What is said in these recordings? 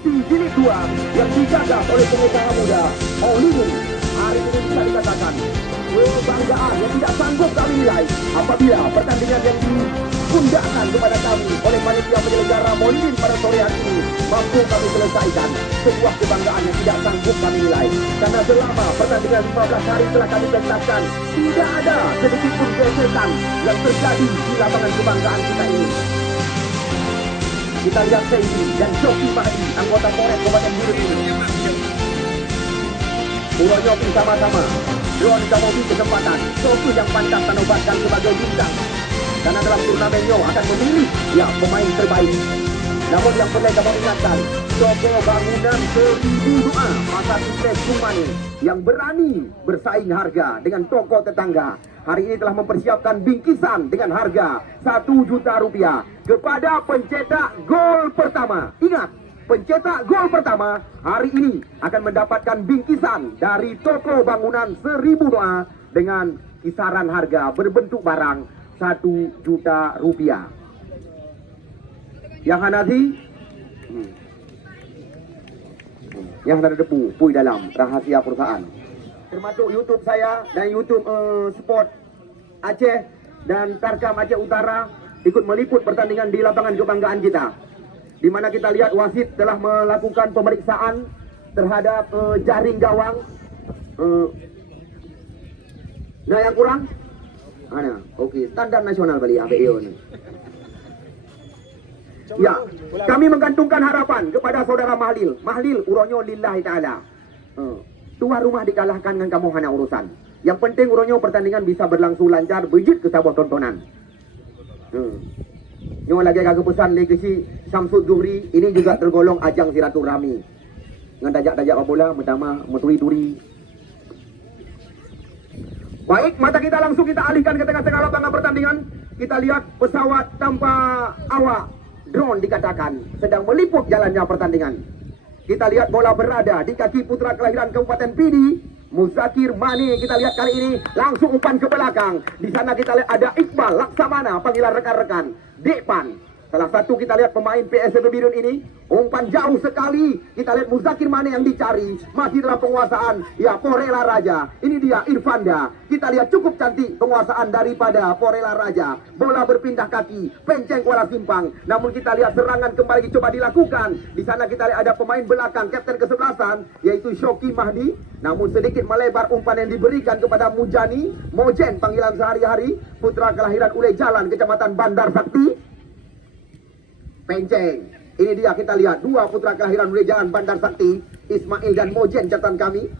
Jilid 2 yang dijaga oleh pengusaha muda Olimu. Hari ini bisa dikatakan kebanggaan yang tidak sanggup kami nilai apabila pertandingan yang diundangkan kepada kami oleh panitia penyelenggara Molin pada sore hari ini mampu kami selesaikan. Sebuah kebanggaan yang tidak sanggup kami nilai karena selama pertandingan 15 hari telah kami pentaskan, tidak ada sedikit pun gesekan yang terjadi di lapangan kebanggaan kita ini. Kita lihat Saidi dan Joki Mahdi, anggota Polres Kabupaten Biren ini. Uronyopi sama-sama. Drone Kamobi kesempatan. Joki yang pantas dinobatkan sebagai bintang. Karena dalam turnamennya akan memilih pemain terbaik. Namun yang perlu kami ingatkan, toko bangunan 1000 doa Pasar Impres Kumani yang berani bersaing harga dengan toko tetangga. Hari ini telah mempersiapkan bingkisan dengan harga Rp1.000.000 kepada pencetak gol pertama. Ingat, pencetak gol pertama hari ini akan mendapatkan bingkisan dari toko bangunan 1000 doa dengan kisaran harga berbentuk barang Rp1.000.000. Yang nanti yang ada debu pui dalam rahasia perusahaan, termasuk YouTube saya dan YouTube Sport Aceh dan Tarkam Aceh Utara ikut meliput pertandingan di lapangan kebanggaan kita, di mana kita lihat wasit telah melakukan pemeriksaan terhadap jaring gawang. Nah yang kurang mana? Oke, standar nasional balik ABEO ni. Ya, kami menggantungkan harapan kepada saudara Mahlil. Mahlil uronyo lillahi ta'ala. Tuan rumah dikalahkan dengan kamu hanya urusan. Yang penting uronyo pertandingan bisa berlangsung lancar, bejit ke sebuah tontonan. Nyo lagi kagak pesan legasi Samsud Zuhri ini juga tergolong ajang silaturahmi. Dengan dajak-dajak bola pertama meturi-turi. Baik, mata kita langsung kita alihkan ke tengah-tengah lapangan pertandingan. Kita lihat pesawat tanpa awak, drone dikatakan, sedang meliput jalannya pertandingan. Kita lihat bola berada di kaki putra kelahiran Kabupaten Pidi, Muzakir Mani. Kita lihat kali ini langsung umpan ke belakang. Di sana kita lihat ada Iqbal Laksamana, panggilan rekan-rekan Dekpan. Salah satu kita lihat pemain PSB Birun ini, umpan jauh sekali. Kita lihat Muzakir Mane yang dicari, masih dalam penguasaan Porela Raja. Ini dia Irfanda. Kita lihat cukup cantik penguasaan daripada Porela Raja. Bola berpindah kaki, penceng Kuala Simpang. Namun kita lihat serangan kembali coba dilakukan. Di sana kita lihat ada pemain belakang kapten kesebelasan, yaitu Shoki Mahdi. Namun sedikit melebar umpan yang diberikan kepada Mujani Mojen, panggilan sehari-hari, putra kelahiran Ule Jalan, Kecamatan Bandar Sakti. Penceng. Ini dia kita lihat dua putra kelahiran Ule Jalan Bandar Sakti, Ismail dan Mojen catatan kami.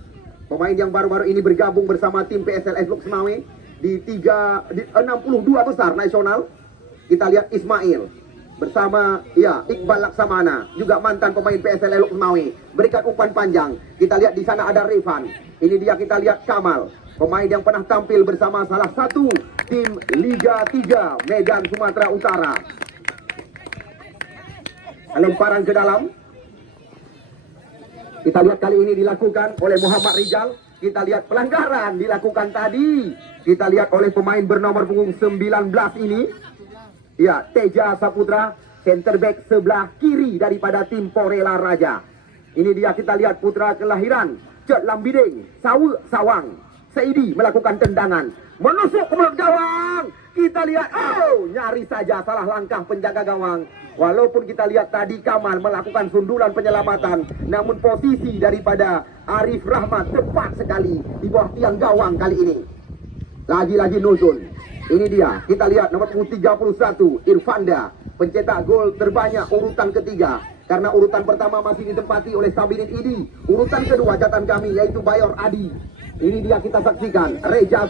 Pemain yang baru-baru ini bergabung bersama tim PSLS Lok Senawe di 62 besar nasional. Kita lihat Ismail bersama Iqbal Laksamana, juga mantan pemain PSLS Lok Senawe, berikan umpan panjang. Kita lihat di sana ada Revan. Ini dia kita lihat Kamal, pemain yang pernah tampil bersama salah satu tim Liga 3 Medan Sumatera Utara. Lemparan ke dalam. Kita lihat kali ini dilakukan oleh Muhammad Rizal. Kita lihat pelanggaran dilakukan tadi. Kita lihat oleh pemain bernomor punggung 19 ini. Teja Saputra, center back sebelah kiri daripada tim Porela Raja. Ini dia kita lihat putra kelahiran Cet Lambiding, Sawang. Saidi melakukan tendangan, menusuk ke mulut gawang. Kita lihat, nyaris saja salah langkah penjaga gawang. Walaupun kita lihat tadi Kamal melakukan sundulan penyelamatan, namun posisi daripada Arif Rahmat tepat sekali di bawah tiang gawang kali ini. Lagi-lagi nuzul. Ini dia, kita lihat nomor 31 Irfanda, pencetak gol terbanyak urutan ketiga. Karena urutan pertama masih ditempati oleh Sabirin Idi. Urutan kedua catatan kami yaitu Bayor Adi. Ini dia kita saksikan Teja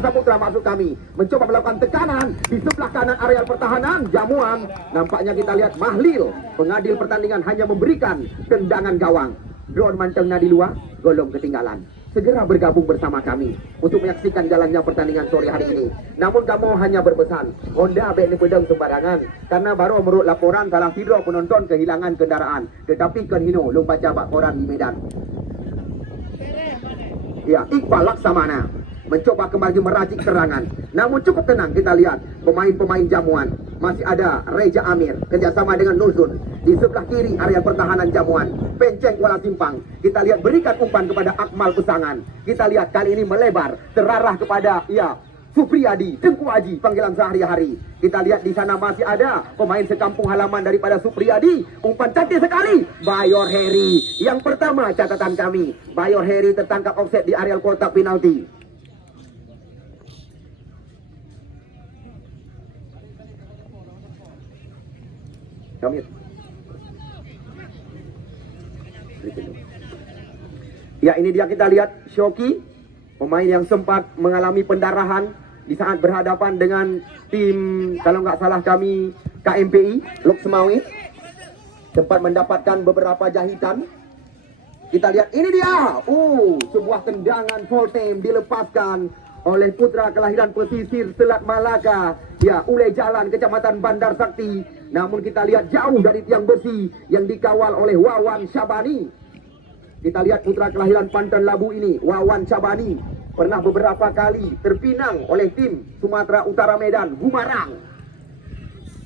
Saputra masuk kami, mencoba melakukan tekanan di sebelah kanan areal pertahanan Jamuan. Nampaknya kita lihat Mahlil, pengadil pertandingan, hanya memberikan tendangan gawang. Drone mantengnya di luar, golong ketinggalan. Segera bergabung bersama kami untuk menyaksikan jalannya pertandingan sore hari ini. Namun kamu hanya berpesan, Honda abek ni pedang sembarangan, karena baru menurut laporan salah tidur penonton kehilangan kendaraan. Tetapi kan hino belum baca bak koran di Medan. Iqbal Laksamana mencoba kembali meracik serangan, namun cukup tenang. Kita lihat pemain-pemain Jamuan masih ada Reja Amir kerjasama dengan Nuzul. Di sebelah kiri area pertahanan Jamuan, Penceng Kuala Simpang. Kita lihat berikan umpan kepada Akmal Pesangan. Kita lihat kali ini melebar, terarah kepada Supriyadi, Tengku Aji, panggilan sehari-hari. Kita lihat di sana masih ada pemain sekampung halaman daripada Supriyadi. Umpan cantik sekali, Bayor Heri. Yang pertama catatan kami, Bayor Heri tertangkap offset di area kotak penalti. Kami ya, ini dia kita lihat Shoki, pemain yang sempat mengalami pendarahan di saat berhadapan dengan tim, kalau nggak salah kami, KMPI Lok Semawi, sempat mendapatkan beberapa jahitan. Kita lihat ini dia, sebuah tendangan full time dilepaskan oleh putra kelahiran pesisir Selat Malaka, Ulai Jalan, Kecamatan Bandar Sakti. Namun kita lihat jauh dari tiang besi yang dikawal oleh Wawan Syabani. Kita lihat putra kelahiran Pantan Labu ini, Wawan Syabani, pernah beberapa kali terpinang oleh tim Sumatera Utara Medan, Gumarang.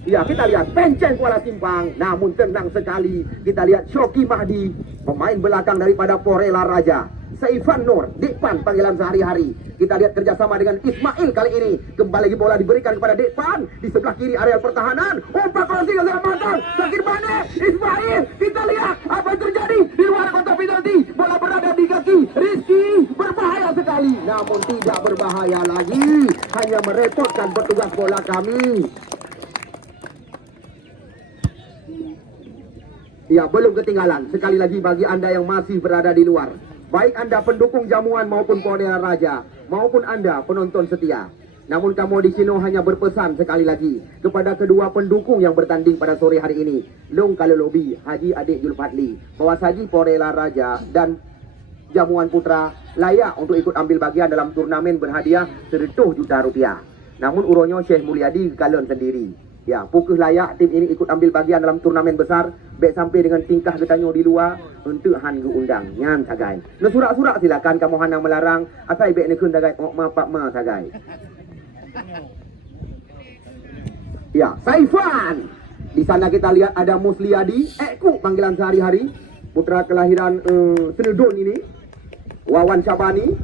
Kita lihat Penceng Kuala Simpang, namun tenang sekali. Kita lihat Shoki Mahdi, pemain belakang daripada Porela Raja. Saifan Nur, Dekpan, panggilan sehari-hari. Kita lihat kerjasama dengan Ismail kali ini. Kembali lagi bola diberikan kepada Dekpan. Di sebelah kiri area pertahanan. Umpan crossing yang sangat matang. Sakit mana? Ismail. Kita lihat apa yang terjadi di luar kotak penalti. Bola berada di kaki Rizky. Berbahaya sekali. Namun tidak berbahaya lagi. Hanya merepotkan petugas bola kami. Belum ketinggalan. Sekali lagi bagi Anda yang masih berada di luar, baik Anda pendukung Jamuan maupun Porela Raja, maupun Anda penonton setia. Namun kamu di sini hanya berpesan sekali lagi kepada kedua pendukung yang bertanding pada sore hari ini, Long Kalolobi, Haji Adik Julfadli, bahwasanya Porela Raja dan Jamuan Putra layak untuk ikut ambil bagian dalam turnamen berhadiah 100 juta rupiah. Namun uronyo Syekh Mulyadi galon sendiri. Pukul layak tim ini ikut ambil bagian dalam turnamen besar, baik sampai dengan tingkah getanyo di luar untuk han undang nyan sagai. No surak-surak silakan kamu hanang melarang, asai baik nekun dagai ma pak ma sagai. Saifan. Di sana kita lihat ada Musliadi, panggilan sehari-hari, putra kelahiran Senedon ini. Wawan Syabani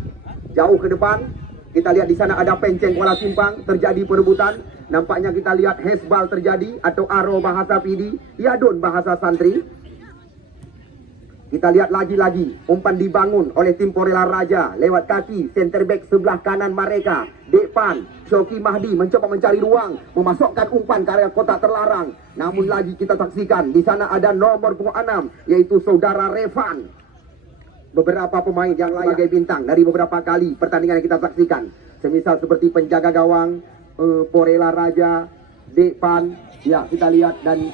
jauh ke depan. Kita lihat di sana ada Penceng Kuala Simpang, terjadi perebutan. Nampaknya kita lihat hesbal terjadi atau aro bahasa PD, Yadon bahasa santri. Kita lihat lagi-lagi umpan dibangun oleh tim Porela Raja lewat kaki center back sebelah kanan mereka, Dekpan. Shoki Mahdi mencoba mencari ruang, memasukkan umpan ke area kotak terlarang. Namun lagi kita saksikan di sana ada nomor 6 yaitu saudara Revan. Beberapa pemain yang lain sebagai bintang dari beberapa kali pertandingan yang kita saksikan, semisal seperti penjaga gawang Porela Raja, Dekpan, kita lihat dan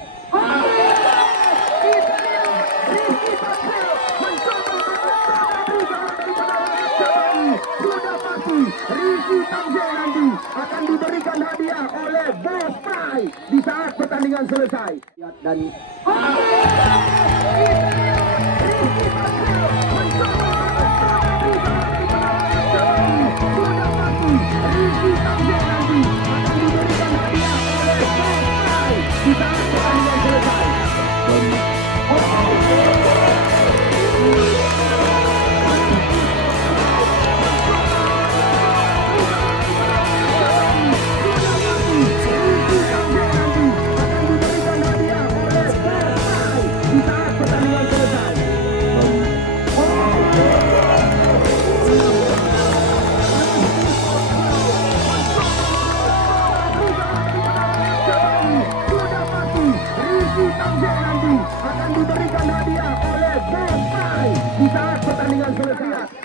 sudah pasti Rizky Tamzil nanti akan diberikan hadiah oleh Bos Prai di saat pertandingan selesai. Dan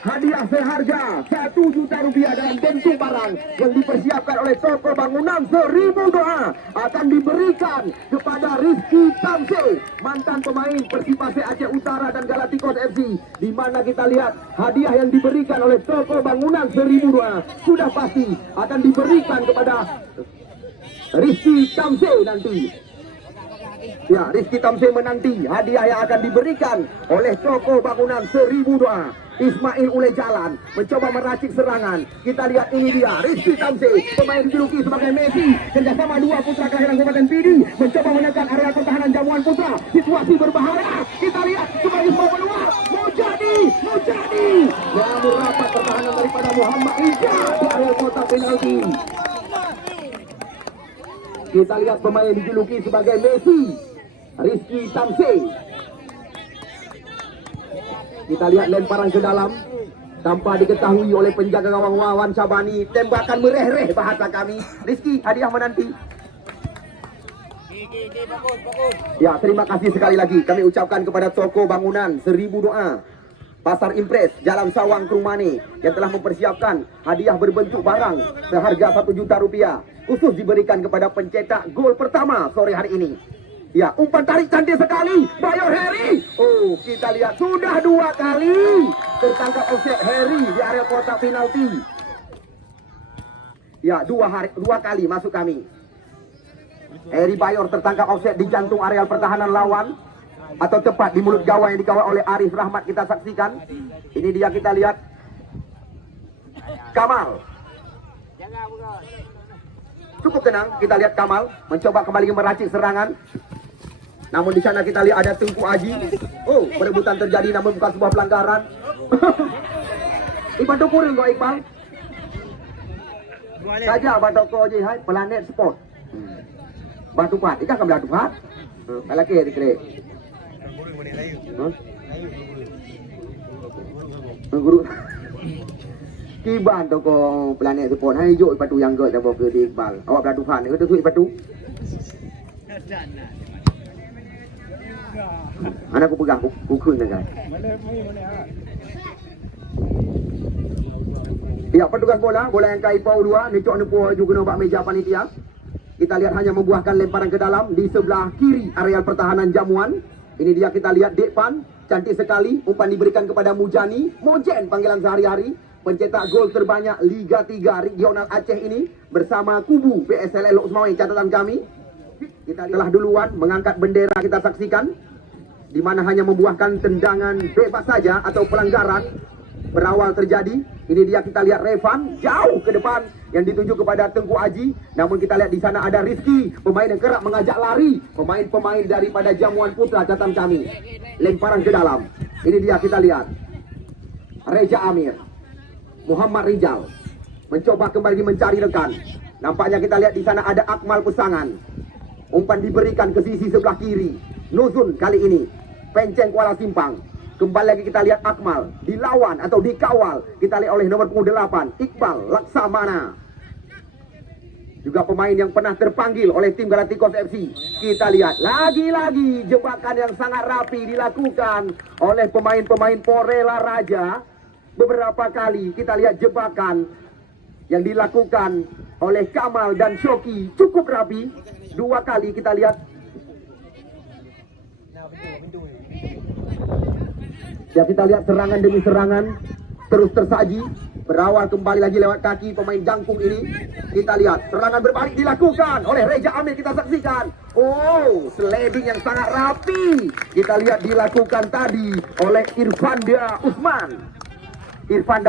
hadiah seharga 1 juta rupiah dalam bentuk barang yang dipersiapkan oleh toko bangunan 1000 doa akan diberikan kepada Rizky Tamzil, mantan pemain Persipase Aceh Utara dan Galacticos FC, di mana kita lihat hadiah yang diberikan oleh toko bangunan 1000 doa sudah pasti akan diberikan kepada Rizky Tamzil nanti. Rizky Tamzil menanti hadiah yang akan diberikan oleh toko bangunan 1000 doa. Ismail Ule Jalan mencoba meracik serangan. Kita lihat ini dia Rizky Tamse, pemain dijuluki sebagai Messi. Kerjasama dua putra kelahiran Kabupaten Pidi mencoba menekan area pertahanan Jamuan Putra. Situasi berbahaya. Kita lihat kembali mau keluar. Mujadi. Namun rapat pertahanan daripada Muhammad Rijal di area kotak penalti. Kita lihat pemain dijuluki sebagai Messi, Rizky Tamse. Kita lihat lemparan ke dalam tanpa diketahui oleh penjaga gawang Wawan Syabani. Tembakan mereh-reh bahasa kami. Rizky, hadiah menanti. Ya, terima kasih sekali lagi kami ucapkan kepada toko bangunan 1000 doa Pasar Impres Jalan Sawang Krumane yang telah mempersiapkan hadiah berbentuk barang seharga 1 juta rupiah khusus diberikan kepada pencetak gol pertama sore hari ini. Ya, umpan tarik cantik sekali, Bayor Heri. Oh, kita lihat sudah 2 kali tertangkap offset Heri di area kotak penalti. Ya, 2 kali masuk kami. Heri Bayor tertangkap offset di jantung areal pertahanan lawan atau tepat di mulut gawang yang dikawal oleh Arif Rahmat. Kita saksikan. Ini dia, kita lihat Kamal. Cukup tenang, kita lihat Kamal mencoba kembali meracik serangan. Namun di sana kita lihat ada Tengku Aji. Oh, perebutan terjadi namun bukan sebuah pelanggaran. Iban toko rin kau Iqbal. Saja batoko je hai Planet Sport. Batu pat, ikan kam batu pat. Balaki dikre. Guru. Kiban toko Planet Sport hai jo batu yang ge tabo ke Iqbal. Awak batu pat ke tu batu. Anak aku pegang, aku kena guys. Ya, petugas bola yang kai pau 2, nicok nepo juga nombak meja panitia. Kita lihat hanya membuahkan lemparan ke dalam di sebelah kiri areal pertahanan Jamuan. Ini dia, kita lihat Dekpan, cantik sekali, umpan diberikan kepada Mujani, Mojen panggilan sehari-hari, pencetak gol terbanyak Liga 3 Regional Aceh ini bersama Kubu PSLL Usmawai. Catatan kami, kita telah duluan mengangkat bendera, kita saksikan di mana hanya membuahkan tendangan bebas saja atau pelanggaran berawal terjadi. Ini dia, kita lihat Revan jauh ke depan yang dituju kepada Tengku Aji. Namun kita lihat di sana ada Rizky, pemain yang kerap mengajak lari pemain-pemain daripada Jamuan Putra. Catatan kami, lemparan ke dalam. Ini dia, kita lihat Reja Amir, Muhammad Rijal mencoba kembali mencari rekan. Nampaknya kita lihat di sana ada Akmal Pesangan. Umpan diberikan ke sisi sebelah kiri. Nuzun kali ini Penceng Kuala Simpang. Kembali lagi kita lihat Akmal dilawan atau dikawal. Kita lihat oleh nomor punggung 8 Iqbal Laksamana. Juga pemain yang pernah terpanggil oleh tim Galacticos FC. Kita lihat lagi-lagi jebakan yang sangat rapi dilakukan oleh pemain-pemain Porela Raja. Beberapa kali kita lihat jebakan yang dilakukan oleh Kamal dan Shoki cukup rapi. 2 kali kita lihat. Ya, kita lihat serangan demi serangan terus tersaji. Berawal kembali lagi lewat kaki pemain jangkung ini. Kita lihat serangan berbalik dilakukan oleh Reja Amir. Kita saksikan. Oh, sliding yang sangat rapi kita lihat dilakukan tadi oleh Irfanda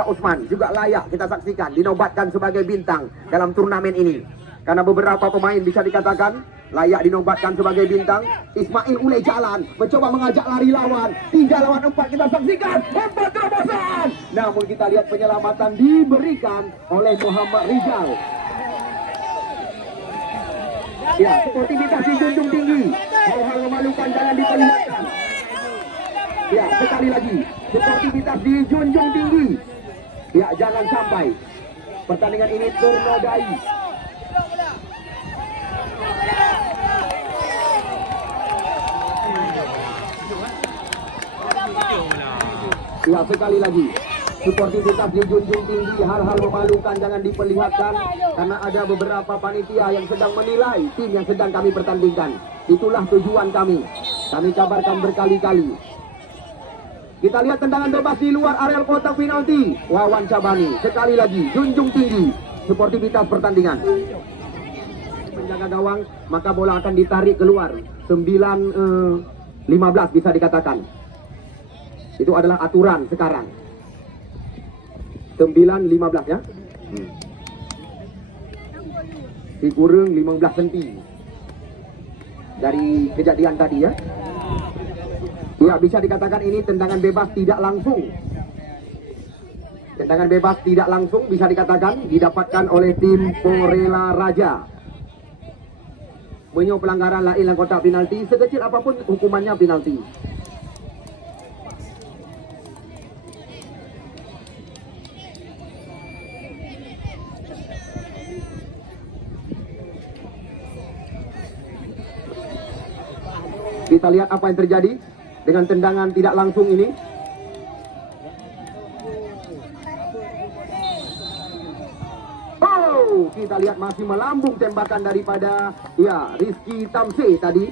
Usman juga layak kita saksikan dinobatkan sebagai bintang dalam turnamen ini. Karena beberapa pemain bisa dikatakan layak dinobatkan sebagai bintang. Ismail Ule Jalan mencoba mengajak lari lawan. 3 lawan 4 kita saksikan. Umpan terobosan. Namun kita lihat penyelamatan diberikan oleh Muhammad Rijal. Ya, sportivitas dijunjung tinggi. Hal-hal memalukan jangan diperlihatkan. Ya, sekali lagi sportivitas dijunjung tinggi. Ya, jangan sampai pertandingan ini ternodai. Ya, sekali lagi sportivitas dijunjung tinggi. Hal-hal memalukan jangan diperlihatkan karena ada beberapa panitia yang sedang menilai tim yang sedang kami pertandingkan. Itulah tujuan kami kabarkan berkali-kali. Kita lihat tendangan bebas di luar areal kotak penalti. Wawan Syabani sekali lagi junjung tinggi sportivitas pertandingan. Menjaga gawang, maka bola akan ditarik keluar. 9-15 bisa dikatakan. Itu adalah aturan sekarang. 9-15 ya. Dikurang 15 cm dari kejadian tadi ya. Ya, bisa dikatakan ini tendangan bebas tidak langsung. Tendangan bebas tidak langsung bisa dikatakan didapatkan oleh tim Porela Raja. Menyo pelanggaran lain dalam kotak penalti, sekecil apapun hukumannya penalti. Kita lihat apa yang terjadi dengan tendangan tidak langsung ini. Oh, kita lihat masih melambung tembakan daripada ya Rizky Tamse tadi.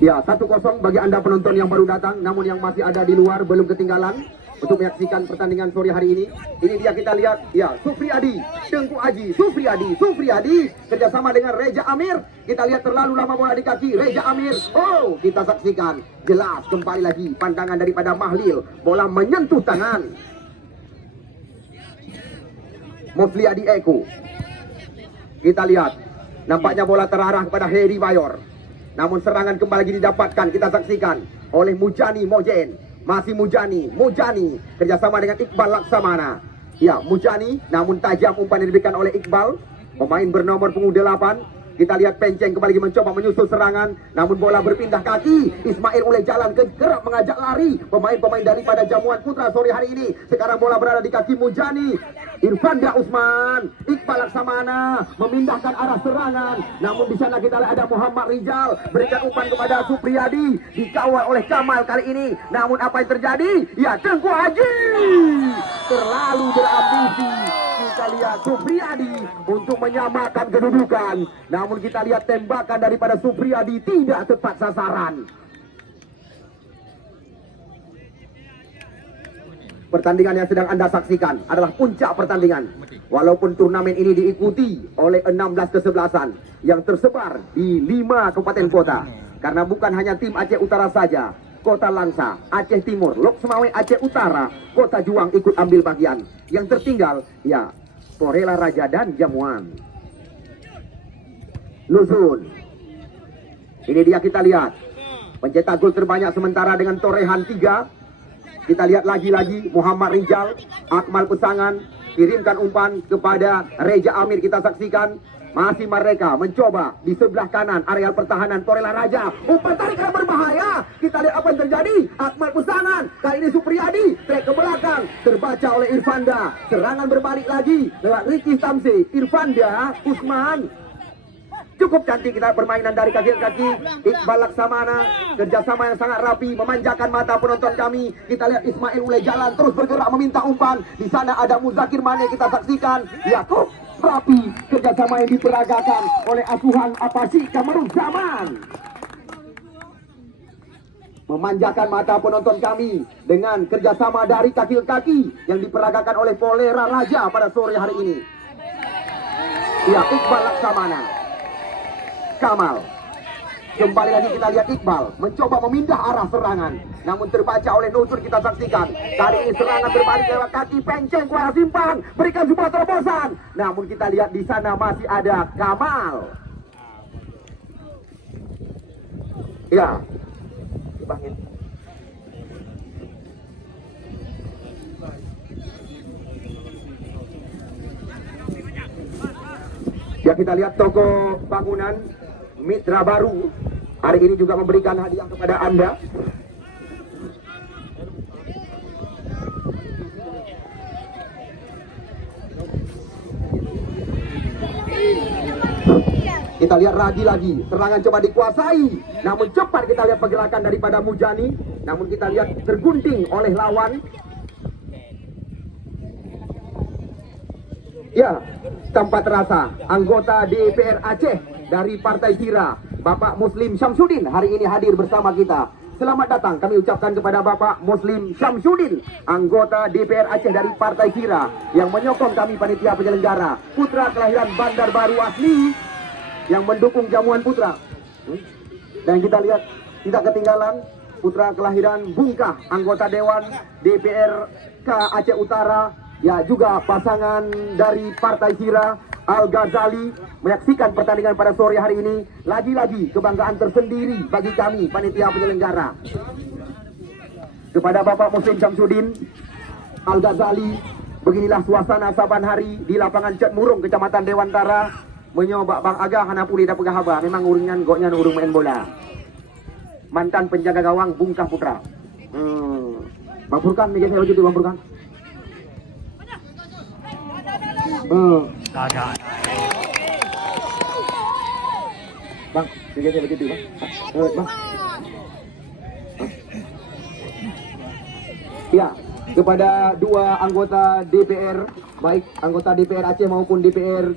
Ya, 1-0 bagi Anda penonton yang baru datang, namun yang masih ada di luar belum ketinggalan untuk menyaksikan pertandingan sore hari ini. Ini dia kita lihat, ya, Sufriadi, Tengku Aji, Sufriadi, kerjasama dengan Reja Amir. Kita lihat terlalu lama bola di kaki Reja Amir. Oh, kita saksikan jelas kembali lagi pandangan daripada Mahlil. Bola menyentuh tangan Mufliadi Eko. Kita lihat, nampaknya bola terarah kepada Heri Bayor. Namun serangan kembali lagi didapatkan, kita saksikan oleh Mujani Mojen. Masih Mujani kerjasama dengan Iqbal Laksamana. Ya, Mujani, namun tajam umpan yang diberikan oleh Iqbal, pemain bernomor punggung 8. Kita lihat Penceng kembali lagi mencoba menyusul serangan, namun bola berpindah kaki. Ismail oleh jalan kerap mengajak lari pemain-pemain daripada Jamuan Putra sore hari ini. Sekarang bola berada di kaki Mujani. Irfanda Usman, Iqbal Laksamana memindahkan arah serangan, namun di sana kita lihat ada Muhammad Rizal berikan umpan kepada Supriyadi, dikawal oleh Kamal kali ini. Namun apa yang terjadi? Ya, Tengku Haji terlalu berambisi. Kita lihat Supriyadi untuk menyamakan kedudukan, namun kita lihat tembakan daripada Supriyadi tidak tepat sasaran. Pertandingan yang sedang Anda saksikan adalah puncak pertandingan. Walaupun turnamen ini diikuti oleh 16 kesebelasan yang tersebar di 5 kabupaten kota. Karena bukan hanya tim Aceh Utara saja, Kota Langsa, Aceh Timur, Lok Semawe, Aceh Utara, Kota Juang ikut ambil bagian. Yang tertinggal, ya, Porela Raja dan Jamuan. Luzun. Ini dia kita lihat. Pencetak gol terbanyak sementara dengan torehan 3. Kita lihat lagi-lagi Muhammad Rizal, Akmal Pesangan, kirimkan umpan kepada Reja Amir. Kita saksikan masih mereka mencoba di sebelah kanan area pertahanan Porela Raja. Umpan tarikan berbahaya. Kita lihat apa yang terjadi. Akmal Pesangan, kali ini Supriyadi trek ke belakang, terbaca oleh Irfanda. Serangan berbalik lagi lewat Ricky Tamse. Irfanda Usman. Cukup cantik kita permainan dari kaki ke kaki. Iqbal Laksamana, kerjasama yang sangat rapi, memanjakan mata penonton kami. Kita lihat Ismail mulai jalan, terus bergerak meminta umpan. Di sana ada Muzakir Mane, kita saksikan. Yakub rapi, kerjasama yang diperagakan oleh asuhan Apasi Kamarul Zaman. Memanjakan mata penonton kami dengan kerjasama dari kaki ke kaki yang diperagakan oleh Porela Raja pada sore hari ini. Ya, Iqbal Laksamana. Kamal. Kembali lagi kita lihat Iqbal mencoba memindah arah serangan, namun terbaca oleh Nusur. Kita saksikan kali ini serangan berbalik lewat kaki Penceng ke arah simpang, berikan sebuah terobosan, namun kita lihat di sana masih ada Kamal. Ya, ya, kita lihat toko bangunan Mitra Baru hari ini juga memberikan hadiah kepada Anda. Kita lihat lagi serangan coba dikuasai, namun cepat kita lihat pergerakan daripada Mujani, namun kita lihat tergunting oleh lawan. Ya, tanpa terasa anggota DPR Aceh dari Partai Sira, Bapak Muslim Syamsuddin hari ini hadir bersama kita. Selamat datang kami ucapkan kepada Bapak Muslim Syamsuddin, anggota DPR Aceh dari Partai Sira, yang menyokong kami panitia penyelenggara, putra kelahiran Bandar Baru asli yang mendukung Jamuan Putra. Dan kita lihat tidak ketinggalan putra kelahiran Bungkah, anggota Dewan DPRK Aceh Utara, ya juga pasangan dari Partai Sira Al Ghazali menyaksikan pertandingan pada sore hari ini. Lagi-lagi kebanggaan tersendiri bagi kami panitia penyelenggara. Kepada Bapak Muslim Syamsuddin Al Ghazali, beginilah suasana saban hari di lapangan Cet Murung, Kecamatan Dewantara. Menyobak Bang Agah hana puli dah pegah haba. Memang uringan goknya urung main bola. Mantan penjaga gawang Bungkah Putra. Bang Furkan, ni saya begitu Bang Furkan. Bang, ni saya begitu Bang. Bang. Ya, kepada dua anggota DPR, baik anggota DPR Aceh maupun DPR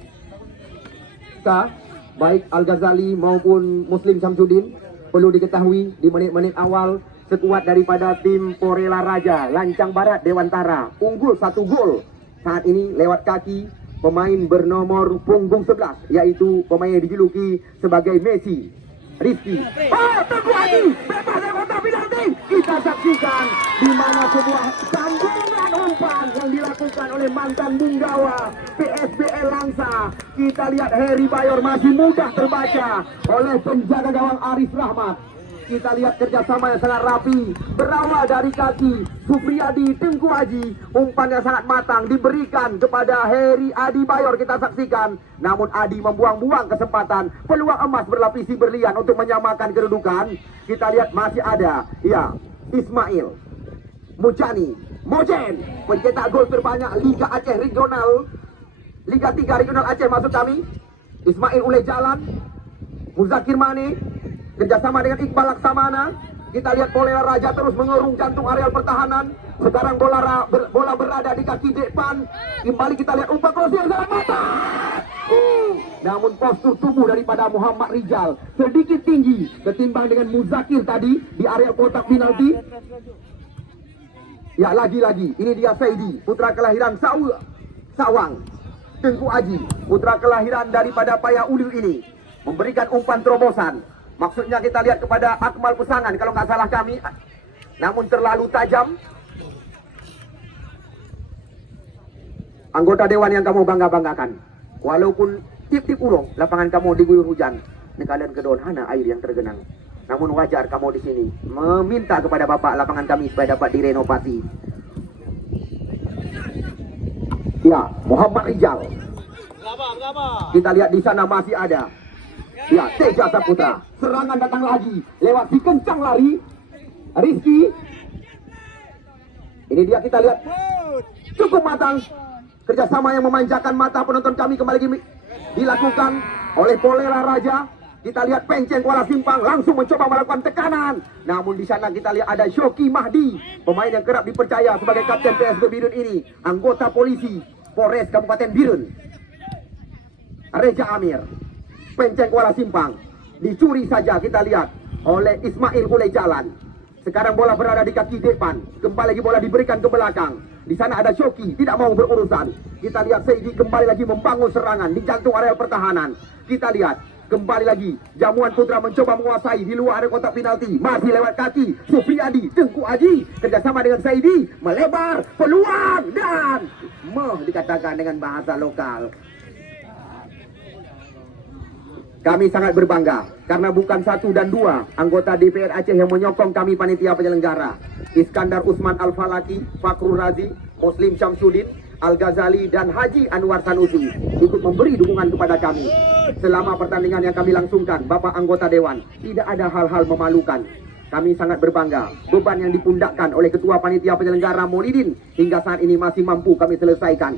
baik Al Ghazali maupun Muslim Syamsuddin, perlu diketahui di menit-menit awal sekuat daripada tim Porela Raja Lancang Barat Dewantara unggul 1 gol saat ini lewat kaki pemain bernomor punggung 11, yaitu pemain yang dijuluki sebagai Messi, Rizky. Tunggu lagi, bebas dari kotak penalti. Kita saksikan di mana sebuah sambungan umpan yang dilakukan oleh mantan Bunggawa PSBL Langsa. Kita lihat Heri Bayor masih mudah terbaca oleh penjaga gawang Aris Rahmat. Kita lihat kerjasama yang sangat rapi, berawal dari kaki Supriyadi Tengku Haji. Umpan yang sangat matang diberikan kepada Heri Adi Bayor, kita saksikan. Namun Adi membuang-buang kesempatan, peluang emas berlapisi berlian untuk menyamakan kedudukan. Kita lihat masih ada, ya, Ismail Mujani Mojen, pencetak gol terbanyak Liga Aceh Regional, Liga 3 Regional Aceh maksud kami. Ismail Ule Jalan, Muzakir Mane, kerjasama dengan Iqbal Laksamana. Kita lihat Porela Raja terus mengerung jantung areal pertahanan. Sekarang bola berada di kaki depan. Kembali kita lihat umpan cross yang sangat matang. Namun postur tubuh daripada Muhammad Rijal sedikit tinggi ketimbang dengan Muzakir tadi di area kotak penalti. Ya, lagi-lagi ini dia Saidi, putra kelahiran Sawang Tengku Haji, putra kelahiran daripada Paya Ulu ini, memberikan umpan terobosan. Maksudnya kita lihat kepada Akmal Pesangan kalau nggak salah kami, namun terlalu tajam. Anggota dewan yang kamu bangga-banggakan, walaupun tip-tip urung lapangan kamu diguyur hujan, nekalan kedon hana air yang tergenang. Namun wajar kamu di sini meminta kepada bapak lapangan kami supaya dapat direnovasi. Ya, Muhammad Rijal. Kita lihat di sana masih ada. Ya, Teja Saputra. Serangan datang lagi lewat si kencang lari Rizky. Ini dia, kita lihat cukup matang. Kerjasama yang memanjakan mata penonton kami kembali dilakukan oleh Porela Raja. Kita lihat Penceng Kuala Simpang langsung mencoba melakukan tekanan. Namun di sana kita lihat ada Syoki Mahdi, pemain yang kerap dipercaya sebagai kapten PSB Birun ini, anggota polisi Polres Kabupaten Birun. Reja Amir, Penceng Kuala Simpang, dicuri saja kita lihat oleh Ismail Ule Jalan. Sekarang bola berada di kaki depan, kembali lagi bola diberikan ke belakang. Di sana ada Syoki, tidak mau berurusan. Kita lihat Saidi kembali lagi membangun serangan di jantung area pertahanan. Kita lihat kembali lagi Jamuan Putra mencoba menguasai di luar area kotak penalti, masih lewat kaki Supriyadi Tengku Haji kerjasama dengan Saidi, melebar peluang dan dikatakan dengan bahasa lokal. Kami sangat berbangga karena bukan 1 dan 2 anggota DPR Aceh yang menyokong kami panitia penyelenggara. Iskandar Usman Al-Falaki, Fakrul Razi, Muslim Syamsuddin, Al Ghazali dan Haji Anwar Sanusi ikut memberi dukungan kepada kami. Selama pertandingan yang kami langsungkan, Bapak anggota Dewan, tidak ada hal-hal memalukan. Kami sangat berbangga. Beban yang dipundakkan oleh Ketua Panitia Penyelenggara Maulidin hingga saat ini masih mampu kami selesaikan.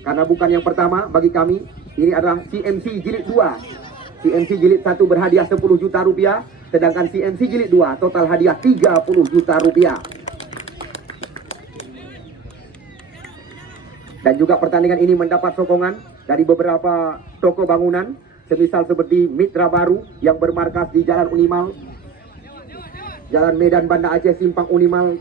Karena bukan yang pertama bagi kami, ini adalah CMC Jilid 2. CMC Jilid 1 berhadiah 10 juta rupiah, sedangkan CMC Jilid 2 total hadiah 30 juta rupiah. Dan juga pertandingan ini mendapat sokongan dari beberapa toko bangunan, semisal seperti Mitra Baru yang bermarkas di Jalan Unimal, Jalan Medan Banda Aceh Simpang Unimal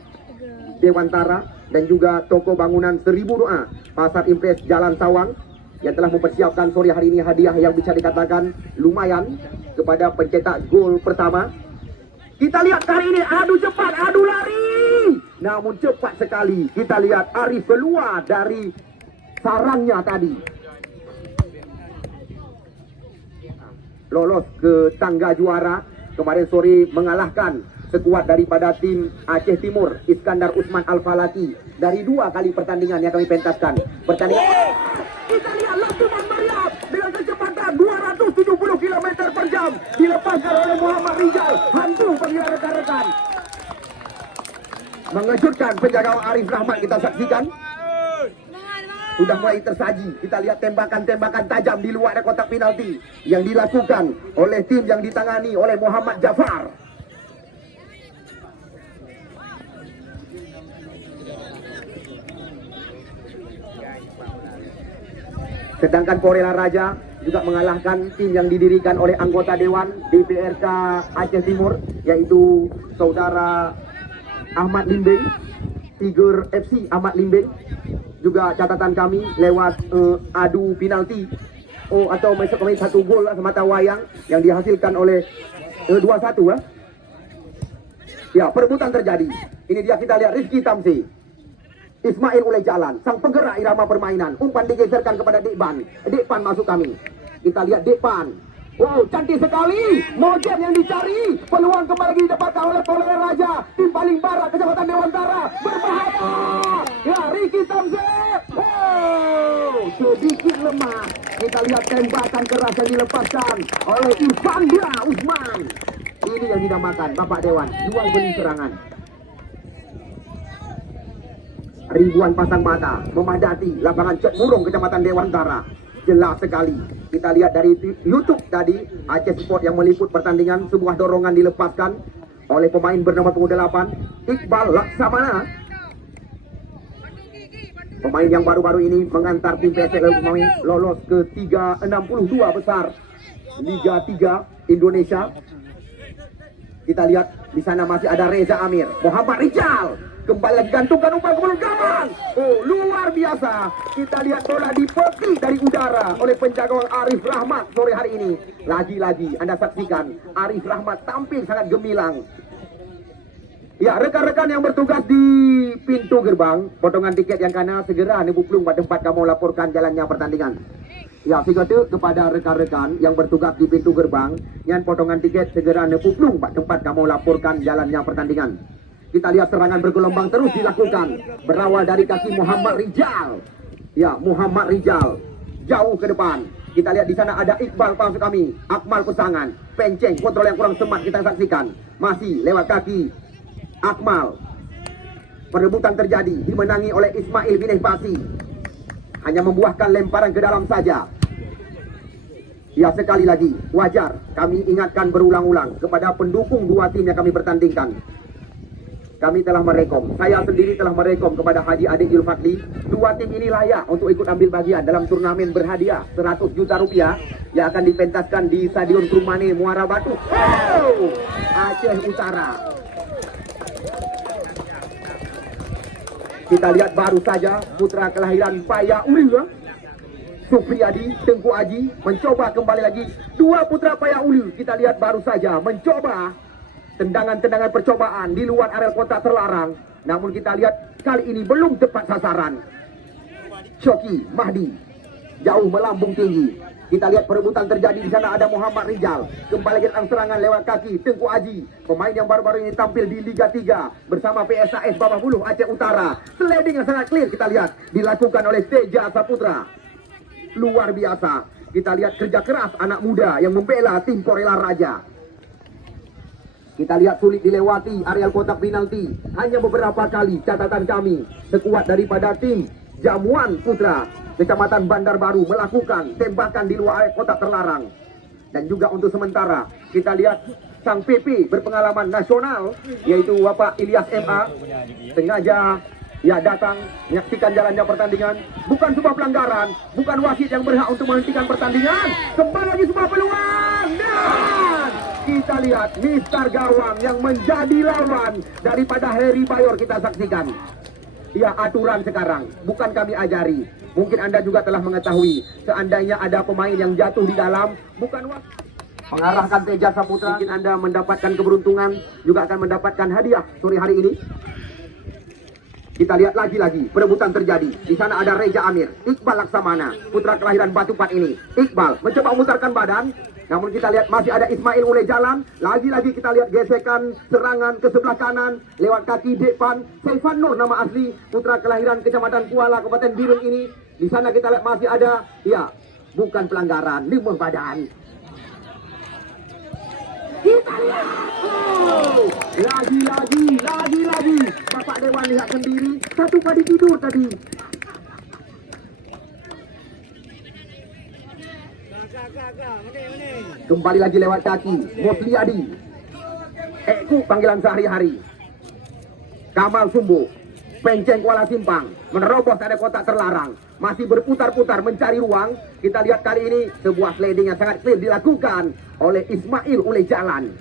Dewantara, dan juga toko bangunan Seribu Doa Pasar Impres Jalan Sawang, yang telah mempersiapkan sore hari ini hadiah yang bisa dikatakan lumayan kepada pencetak gol pertama. Kita lihat kali ini adu cepat, adu lari. Namun cepat sekali. Kita lihat Arif keluar dari sarangnya tadi. Lolos ke tangga juara. Kemarin sore mengalahkan sekuat daripada tim Aceh Timur, Iskandar Usman Al-Falaki. Dari 2 kali pertandingan yang kami pentaskan. Pertandingan kita lihat Latuman Maryam dengan kecepatan 270 km per jam dilepaskan oleh Muhammad Rizal. Hantu bagi rekan-rekan. Mengejutkan penjaga Arif Rahmat kita saksikan. Sudah mulai tersaji. Kita lihat tembakan-tembakan tajam di luar kotak penalti yang dilakukan oleh tim yang ditangani oleh Muhammad Jafar. Sedangkan Porela Raja juga mengalahkan tim yang didirikan oleh anggota Dewan DPRK Aceh Timur, yaitu Saudara Ahmad Limbing, Tiger FC Ahmad Limbing. Juga catatan kami lewat adu penalti atau masuk kami 1 gol semata wayang yang dihasilkan oleh 2-1 ya, perebutan terjadi. Ini dia, kita lihat Rizky Tamsi. Ismail oleh jalan, sang penggerak irama permainan. Umpan digeserkan kepada Dekpan. Dekpan masuk kami. Kita lihat Dekpan. Wow, cantik sekali. Mojen yang dicari. Peluang kembali lagi didapatkan oleh Porela Raja. Tim paling barat Kecamatan Dewantara. Berbahaya. Ya, Rizky Tamsi. Wow, sedikit lemah. Kita lihat tembakan keras yang dilepaskan oleh Irfandra Usman. Ini yang dinamakan Bapak Dewan, jual beli serangan. Ribuan pasang mata memadati lapangan Cek Murung Kecamatan Dewantara. Jelas sekali. Kita lihat dari YouTube tadi, Aceh Sport yang meliput pertandingan, sebuah dorongan dilepaskan oleh pemain bernomor punggung 8, Iqbal Laksamana. Pemain yang baru-baru ini mengantar tim PSL lolos ke 362 besar Liga 3 Indonesia. Kita lihat di sana masih ada Reza Amir, Muhammad Rizal. Kembali lagi gantungkan umpan ke mulut gawang. Oh, luar biasa. Kita lihat bola dipetik dari udara oleh penjaga gawang Arif Rahmat sore hari ini. Lagi-lagi Anda saksikan Arif Rahmat tampil sangat gemilang. Ya, rekan-rekan yang bertugas di pintu gerbang, potongan tiket yang kana segera nebuplung pada tempat kamu laporkan jalannya pertandingan. Ya, sigatu kepada rekan-rekan yang bertugas di pintu gerbang, yang potongan tiket segera nebuplung pada tempat kamu laporkan jalannya pertandingan. Kita lihat serangan bergelombang terus dilakukan. Berawal dari kaki Muhammad Rizal. Ya, Muhammad Rizal. Jauh ke depan. Kita lihat di sana ada Iqbal masuk kami. Akmal Pesangan. Penceng, kontrol yang kurang semat kita saksikan. Masih lewat kaki Akmal. Perebutan terjadi. Dimenangi oleh Ismail Bineh Pasi. Hanya membuahkan lemparan ke dalam saja. Ya, sekali lagi. Wajar kami ingatkan berulang-ulang kepada pendukung 2 tim yang kami pertandingkan. Kami telah merekom, saya sendiri telah merekom kepada Haji Adik Julfadli, 2 tim ini layak untuk ikut ambil bagian dalam turnamen berhadiah 100 juta rupiah yang akan dipentaskan di Stadion Krumane Muara Batu, Aceh Utara. Kita lihat baru saja putra kelahiran Paya Ulil, Supriyadi Tengku Aji mencoba kembali lagi. 2 putra Paya Ulil kita lihat baru saja mencoba tendangan-tendangan percobaan di luar area kotak terlarang. Namun kita lihat kali ini belum tepat sasaran. Coki Mahdi jauh melambung tinggi. Kita lihat perebutan terjadi di sana, ada Muhammad Rizal. Kembali lagi serangan lewat kaki Tengku Aji. Pemain yang baru-baru ini tampil di Liga 3 bersama PSAS Babah Buluh Aceh Utara. Sliding yang sangat clear kita lihat dilakukan oleh Teja Saputra. Luar biasa. Kita lihat kerja keras anak muda yang membela tim Porela Raja. Kita lihat sulit dilewati areal kotak penalti. Hanya beberapa kali catatan kami. Sekuat daripada tim Jamuan Putra Kecamatan Bandar Baru melakukan tembakan di luar area kotak terlarang. Dan juga untuk sementara kita lihat sang PP berpengalaman nasional, yaitu Bapak Ilyas MA, sengaja ya datang menyaksikan jalannya pertandingan. Bukan sebuah pelanggaran, bukan wasit yang berhak untuk menghentikan pertandingan. Kembali lagi sebuah peluang. Dan kita lihat Mister Gawang yang menjadi lawan daripada Harry Bayor kita saksikan. Ya, aturan sekarang bukan kami ajari. Mungkin Anda juga telah mengetahui, seandainya ada pemain yang jatuh di dalam, bukan waktu mengarahkan Teja Saputra, mungkin Anda mendapatkan keberuntungan, juga akan mendapatkan hadiah sore hari ini. Kita lihat lagi-lagi perebutan terjadi. Di sana ada Reza Amir, Iqbal Laksamana, putra kelahiran Batupat ini. Iqbal mencoba memutarkan badan, namun kita lihat masih ada Ismail mulai jalan. Lagi-lagi kita lihat gesekan serangan ke sebelah kanan lewat kaki depan Saifan Nur nama asli, putra kelahiran Kecamatan Kuala, Kabupaten Birun ini. Di sana kita lihat masih ada, ya, bukan pelanggaran, limbah badan. Kita lihat, oh, lagi-lagi, Bapak Dewan lihat sendiri, satu padi tidur tadi. Kembali lagi lewat kaki, Mosliadi, Eku panggilan sehari-hari, Kamal Sumbu, Penceng Kuala Simpang, menerobos ada kotak terlarang, masih berputar-putar mencari ruang. Kita lihat kali ini sebuah sliding yang sangat clear dilakukan oleh Ismail oleh jalan.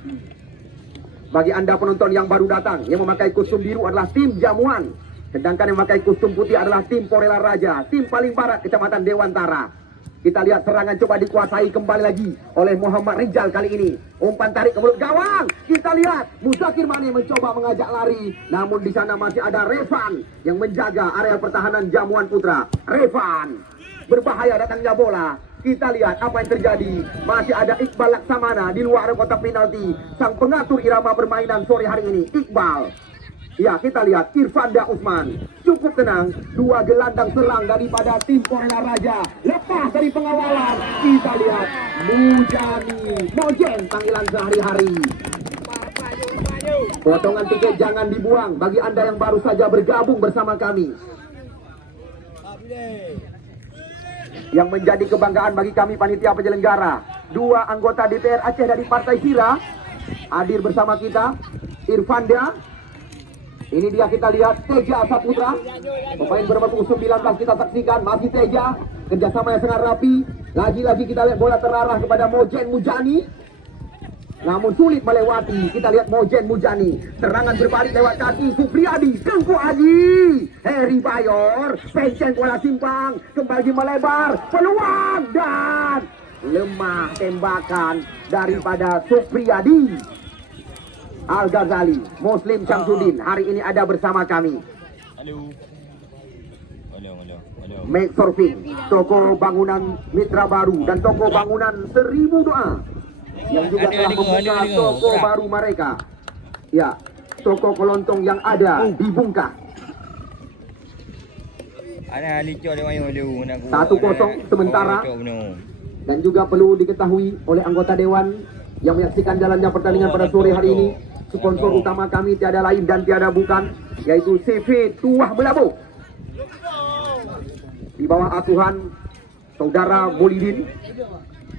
Bagi Anda penonton yang baru datang, yang memakai kostum biru adalah tim Jamuan, sedangkan yang memakai kostum putih adalah tim Porela Raja, tim paling barat Kecamatan Dewantara. Kita lihat serangan coba dikuasai kembali lagi oleh Muhammad Rizal kali ini. Umpan tarik ke mulut gawang. Kita lihat Muzakir Mane mencoba mengajak lari, namun di sana masih ada Revan yang menjaga area pertahanan Jamuan Putra. Revan, berbahaya datangnya bola. Kita lihat apa yang terjadi. Masih ada Iqbal Laksamana di luar kotak penalti. Sang pengatur irama permainan sore hari ini, Iqbal. Ya, kita lihat Irfanda Usman cukup tenang. Dua gelandang serang daripada tim Porela Raja lepas dari pengawalan. Kita lihat Mojen panggilan sehari-hari. Potongan tiket jangan dibuang bagi Anda yang baru saja bergabung bersama kami. Yang menjadi kebanggaan bagi kami panitia penyelenggara, dua anggota DPR Aceh dari Partai Sira hadir bersama kita. Irfanda, ini dia, kita lihat Teja Saputra, pemain bernomor 19 kita saksikan, masih Teja, kerjasama yang sangat rapi. Lagi-lagi kita lihat bola terarah kepada Mojen Mujani, namun sulit melewati. Kita lihat Mojen Mujani, serangan berbalik lewat kaki Supriyadi, Tengku Aji, Heri Bayor, Penceng Kuala Simpang, kembali melebar, peluang dan lemah tembakan daripada Supriyadi. Al-Ghazali, Muslim Syamsuddin hari ini ada bersama kami. Halo. Make Surfing, toko bangunan Mitra Baru dan toko bangunan 1000 Doa yang juga telah membuka toko baru mereka. Ya, toko kelontong yang ada di Bungkah. 1-0 sementara. Dan juga perlu diketahui oleh anggota Dewan yang menyaksikan jalannya pertandingan pada sore hari ini, sponsor utama kami tiada lain dan tiada bukan, yaitu CV Tuah Belabu. Di bawah asuhan saudara Molidin.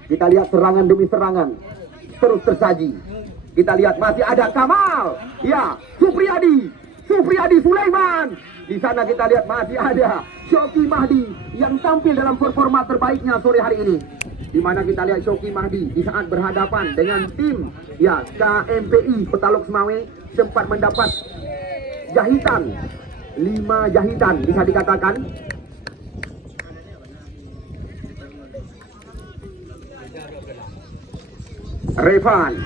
Kita lihat serangan demi serangan terus tersaji. Kita lihat masih ada Kamal, ya, Supriyadi Sulaiman. Di sana kita lihat masih ada Shoki Mahdi yang tampil dalam performa terbaiknya sore hari ini. Di mana kita lihat Shoki Mahdi di saat berhadapan dengan tim, ya, KMPI Petaluk Semawe sempat mendapat jahitan, 5 jahitan bisa dikatakan. Revan,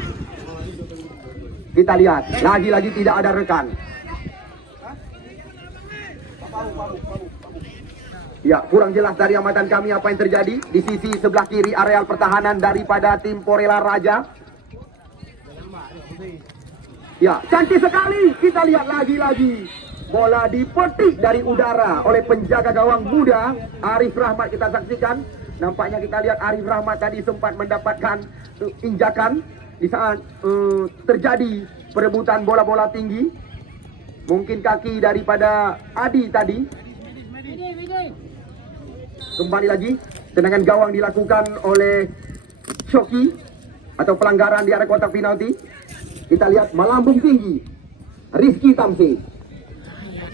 kita lihat lagi-lagi tidak ada rekan. Ya, kurang jelas dari amatan kami apa yang terjadi di sisi sebelah kiri areal pertahanan daripada tim Porela Raja. Ya, cantik sekali. Kita lihat lagi-lagi bola dipetik dari udara oleh penjaga gawang muda Arif Rahmat. Kita saksikan, nampaknya kita lihat Arif Rahmat tadi sempat mendapatkan injakan di saat terjadi perebutan bola-bola tinggi. Mungkin kaki daripada Adi tadi. Kembali lagi, tendangan gawang dilakukan oleh Shoki atau pelanggaran di area kotak penalti. Kita lihat melambung tinggi Rizky Tamsi.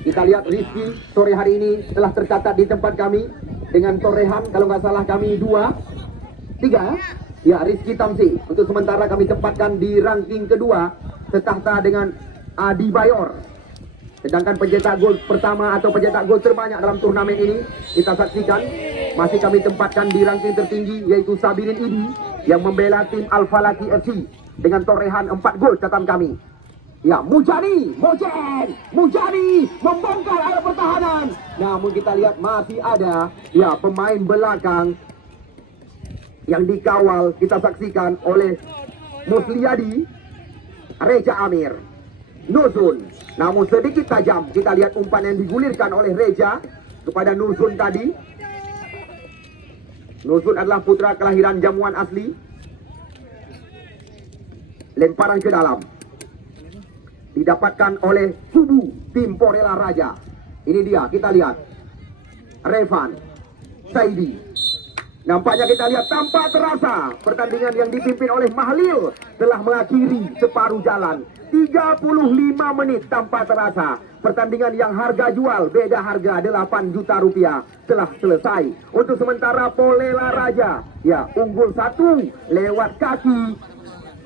Kita lihat Rizky sore hari ini telah tercatat di tempat kami dengan torehan kalau nggak salah kami 2-3. Ya, Rizky Tamsi untuk sementara kami tempatkan di ranking kedua setahta dengan Adi Bayor. Sedangkan pencetak gol pertama atau pencetak gol terbanyak dalam turnamen ini kita saksikan masih kami tempatkan di ranking tertinggi, yaitu Sabirin Idi yang membela tim Al Falaki FC dengan torehan 4 gol catatan kami. Ya, Mujani membongkar area pertahanan. Namun kita lihat masih ada ya pemain belakang yang dikawal, kita saksikan oleh Musliyadi, Reja Amir, Nuzun. Namun sedikit tajam, kita lihat umpan yang digulirkan oleh Reja kepada Nuzun tadi. Nuzun adalah putra kelahiran Jamuan asli. Lemparan ke dalam didapatkan oleh Subu tim Porela Raja. Ini dia, kita lihat Revan Saidi. Nampaknya kita lihat tanpa terasa pertandingan yang dipimpin oleh Mahlil telah mengakhiri separuh jalan. 35 menit tanpa terasa. Pertandingan yang harga jual beda harga 8 juta rupiah telah selesai. Untuk sementara Porela Raja ya unggul 1 lewat kaki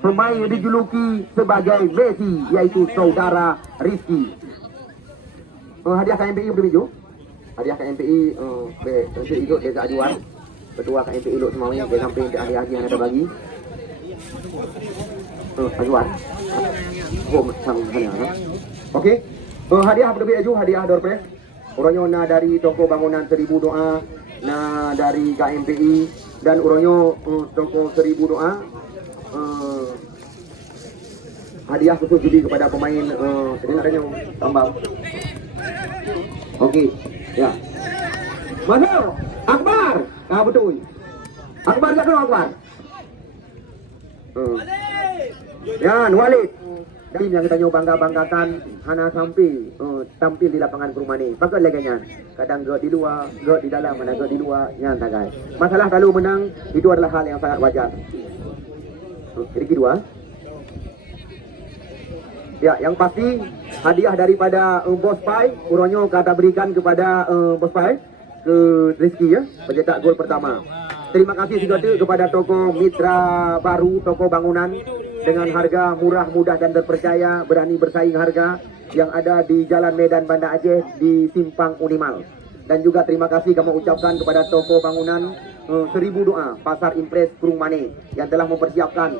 pemain yang dijuluki sebagai Messi, yaitu saudara Rizky. Hadiah KMPI berbiju. Hadiah KMPI itu Desa Ajuan. Ketua KMPI Luk semuanya di samping hadiah yang ada bagi. Ajuan. Oke. Hadiah berbiju, hadiah door prize. Uronyo na dari toko bangunan 1000 doa, na dari KMPI dan uronyo toko 1000 doa. Hadiah khusus judi kepada pemain adanya tambang. Oke, ya. Masuk, Akbar. Nah betul. Akbar jatuh Akbar. Ya, Walid. Tim yang kita nyoba banggakan Hana sampai tampil di lapangan Kurmani. Pakai leganya. Kadang gol di luar, gol di dalam, mana gol di luar, nyata guys. Masalah kalau menang itu adalah hal yang sangat wajar. Jadi kedua. Ya, yang pasti hadiah daripada Bos Pai, uronyo kata berikan kepada Bos Pai ke Rizky ya, pencetak gol pertama. Terima kasih juga kepada toko mitra baru, toko bangunan dengan harga murah, mudah dan terpercaya, berani bersaing harga yang ada di Jalan Medan Banda Aceh di Simpang Unimal. Dan juga terima kasih kami ucapkan kepada toko bangunan 1000 doa Pasar Impres Kurung Mane yang telah mempersiapkan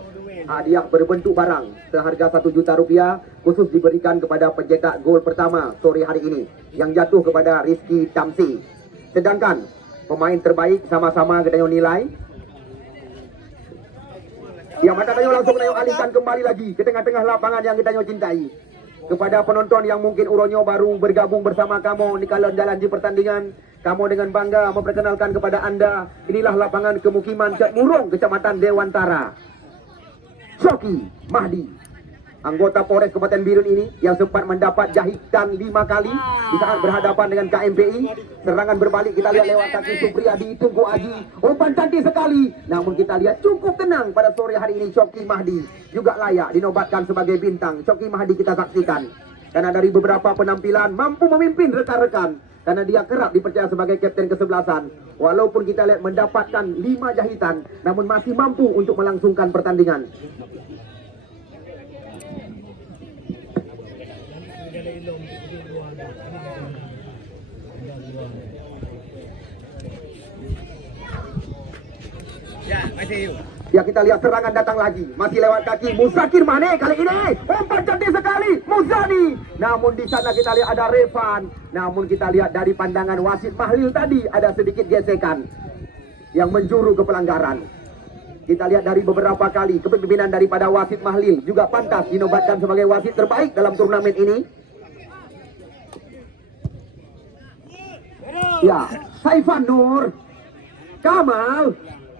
hadiah berbentuk barang seharga 1 juta rupiah khusus diberikan kepada pencetak gol pertama sore hari ini yang jatuh kepada Rizky Tamsi. Sedangkan pemain terbaik sama-sama kita nilai. Yang mata tayo langsung kita alihkan kembali lagi ke tengah-tengah lapangan yang kita cintai. Kepada penonton yang mungkin uronyo baru bergabung bersama kamu di kalian jalan di pertandingan, kamu dengan bangga memperkenalkan kepada Anda, inilah lapangan kemukiman Cat Murung, Kecamatan Dewantara. Shoki Mahdi, anggota Polres Kabupaten Birun ini yang sempat mendapat jahitan 5 kali di saat berhadapan dengan KMPI. Serangan berbalik kita lihat lewat kaki Supriyadi, Tunggu Aji, umpan cantik sekali. Namun kita lihat cukup tenang pada sore hari ini. Shoki Mahdi juga layak dinobatkan sebagai bintang. Shoki Mahdi kita saksikan karena dari beberapa penampilan mampu memimpin rekan-rekan, karena dia kerap dipercaya sebagai kapten kesebelasan. Walaupun kita lihat mendapatkan 5 jahitan, namun masih mampu untuk melangsungkan pertandingan. Ya, kita lihat serangan datang lagi. Masih lewat kaki Musakir Mane kali ini. Umpan cantik sekali Muzani. Namun di sana kita lihat ada Revan. Namun kita lihat dari pandangan wasit Mahlil tadi ada sedikit gesekan yang menjuru ke pelanggaran. Kita lihat dari beberapa kali kepemimpinan daripada wasit Mahlil juga pantas dinobatkan sebagai wasit terbaik dalam turnamen ini. Ya, Saifan Nur, Kamal,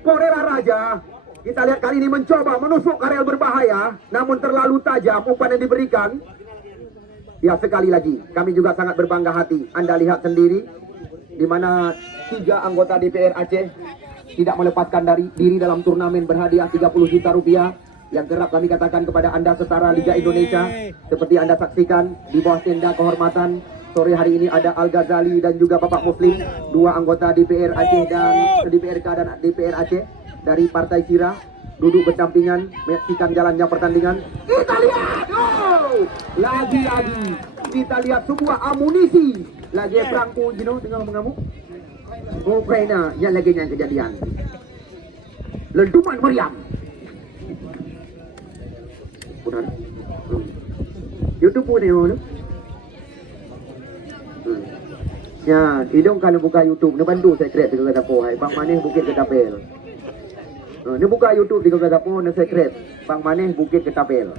Porela Raja. Kita lihat kali ini mencoba menusuk areal berbahaya, namun terlalu tajam umpan yang diberikan. Ya, sekali lagi kami juga sangat berbangga hati. Anda lihat sendiri di mana 3 anggota DPR Aceh tidak melepaskan diri dalam turnamen berhadiah 30 juta rupiah yang kerap kami katakan kepada Anda setara Liga Indonesia. Seperti Anda saksikan di bawah tenda kehormatan sore hari ini ada Al Ghazali dan juga Bapak Muslim, 2 anggota DPR Aceh dan DPRK dan DPR Aceh dari Partai Sirah, duduk berdampingan menyaksikan jalannya pertandingan. Kita lihat, lagi-lagi kita lihat sebuah amunisi lagi perang pun dengan mengamuk Ukraina yang lagi yang kejadian lentuman meriam benar YouTube pun ni ya, hidung kalau buka YouTube, ni bantu sekret di kata po, hai Bang Maneh Bukit Ketapel. Ni buka YouTube di kata po, ni sekret Bang Maneh Bukit Ketapel.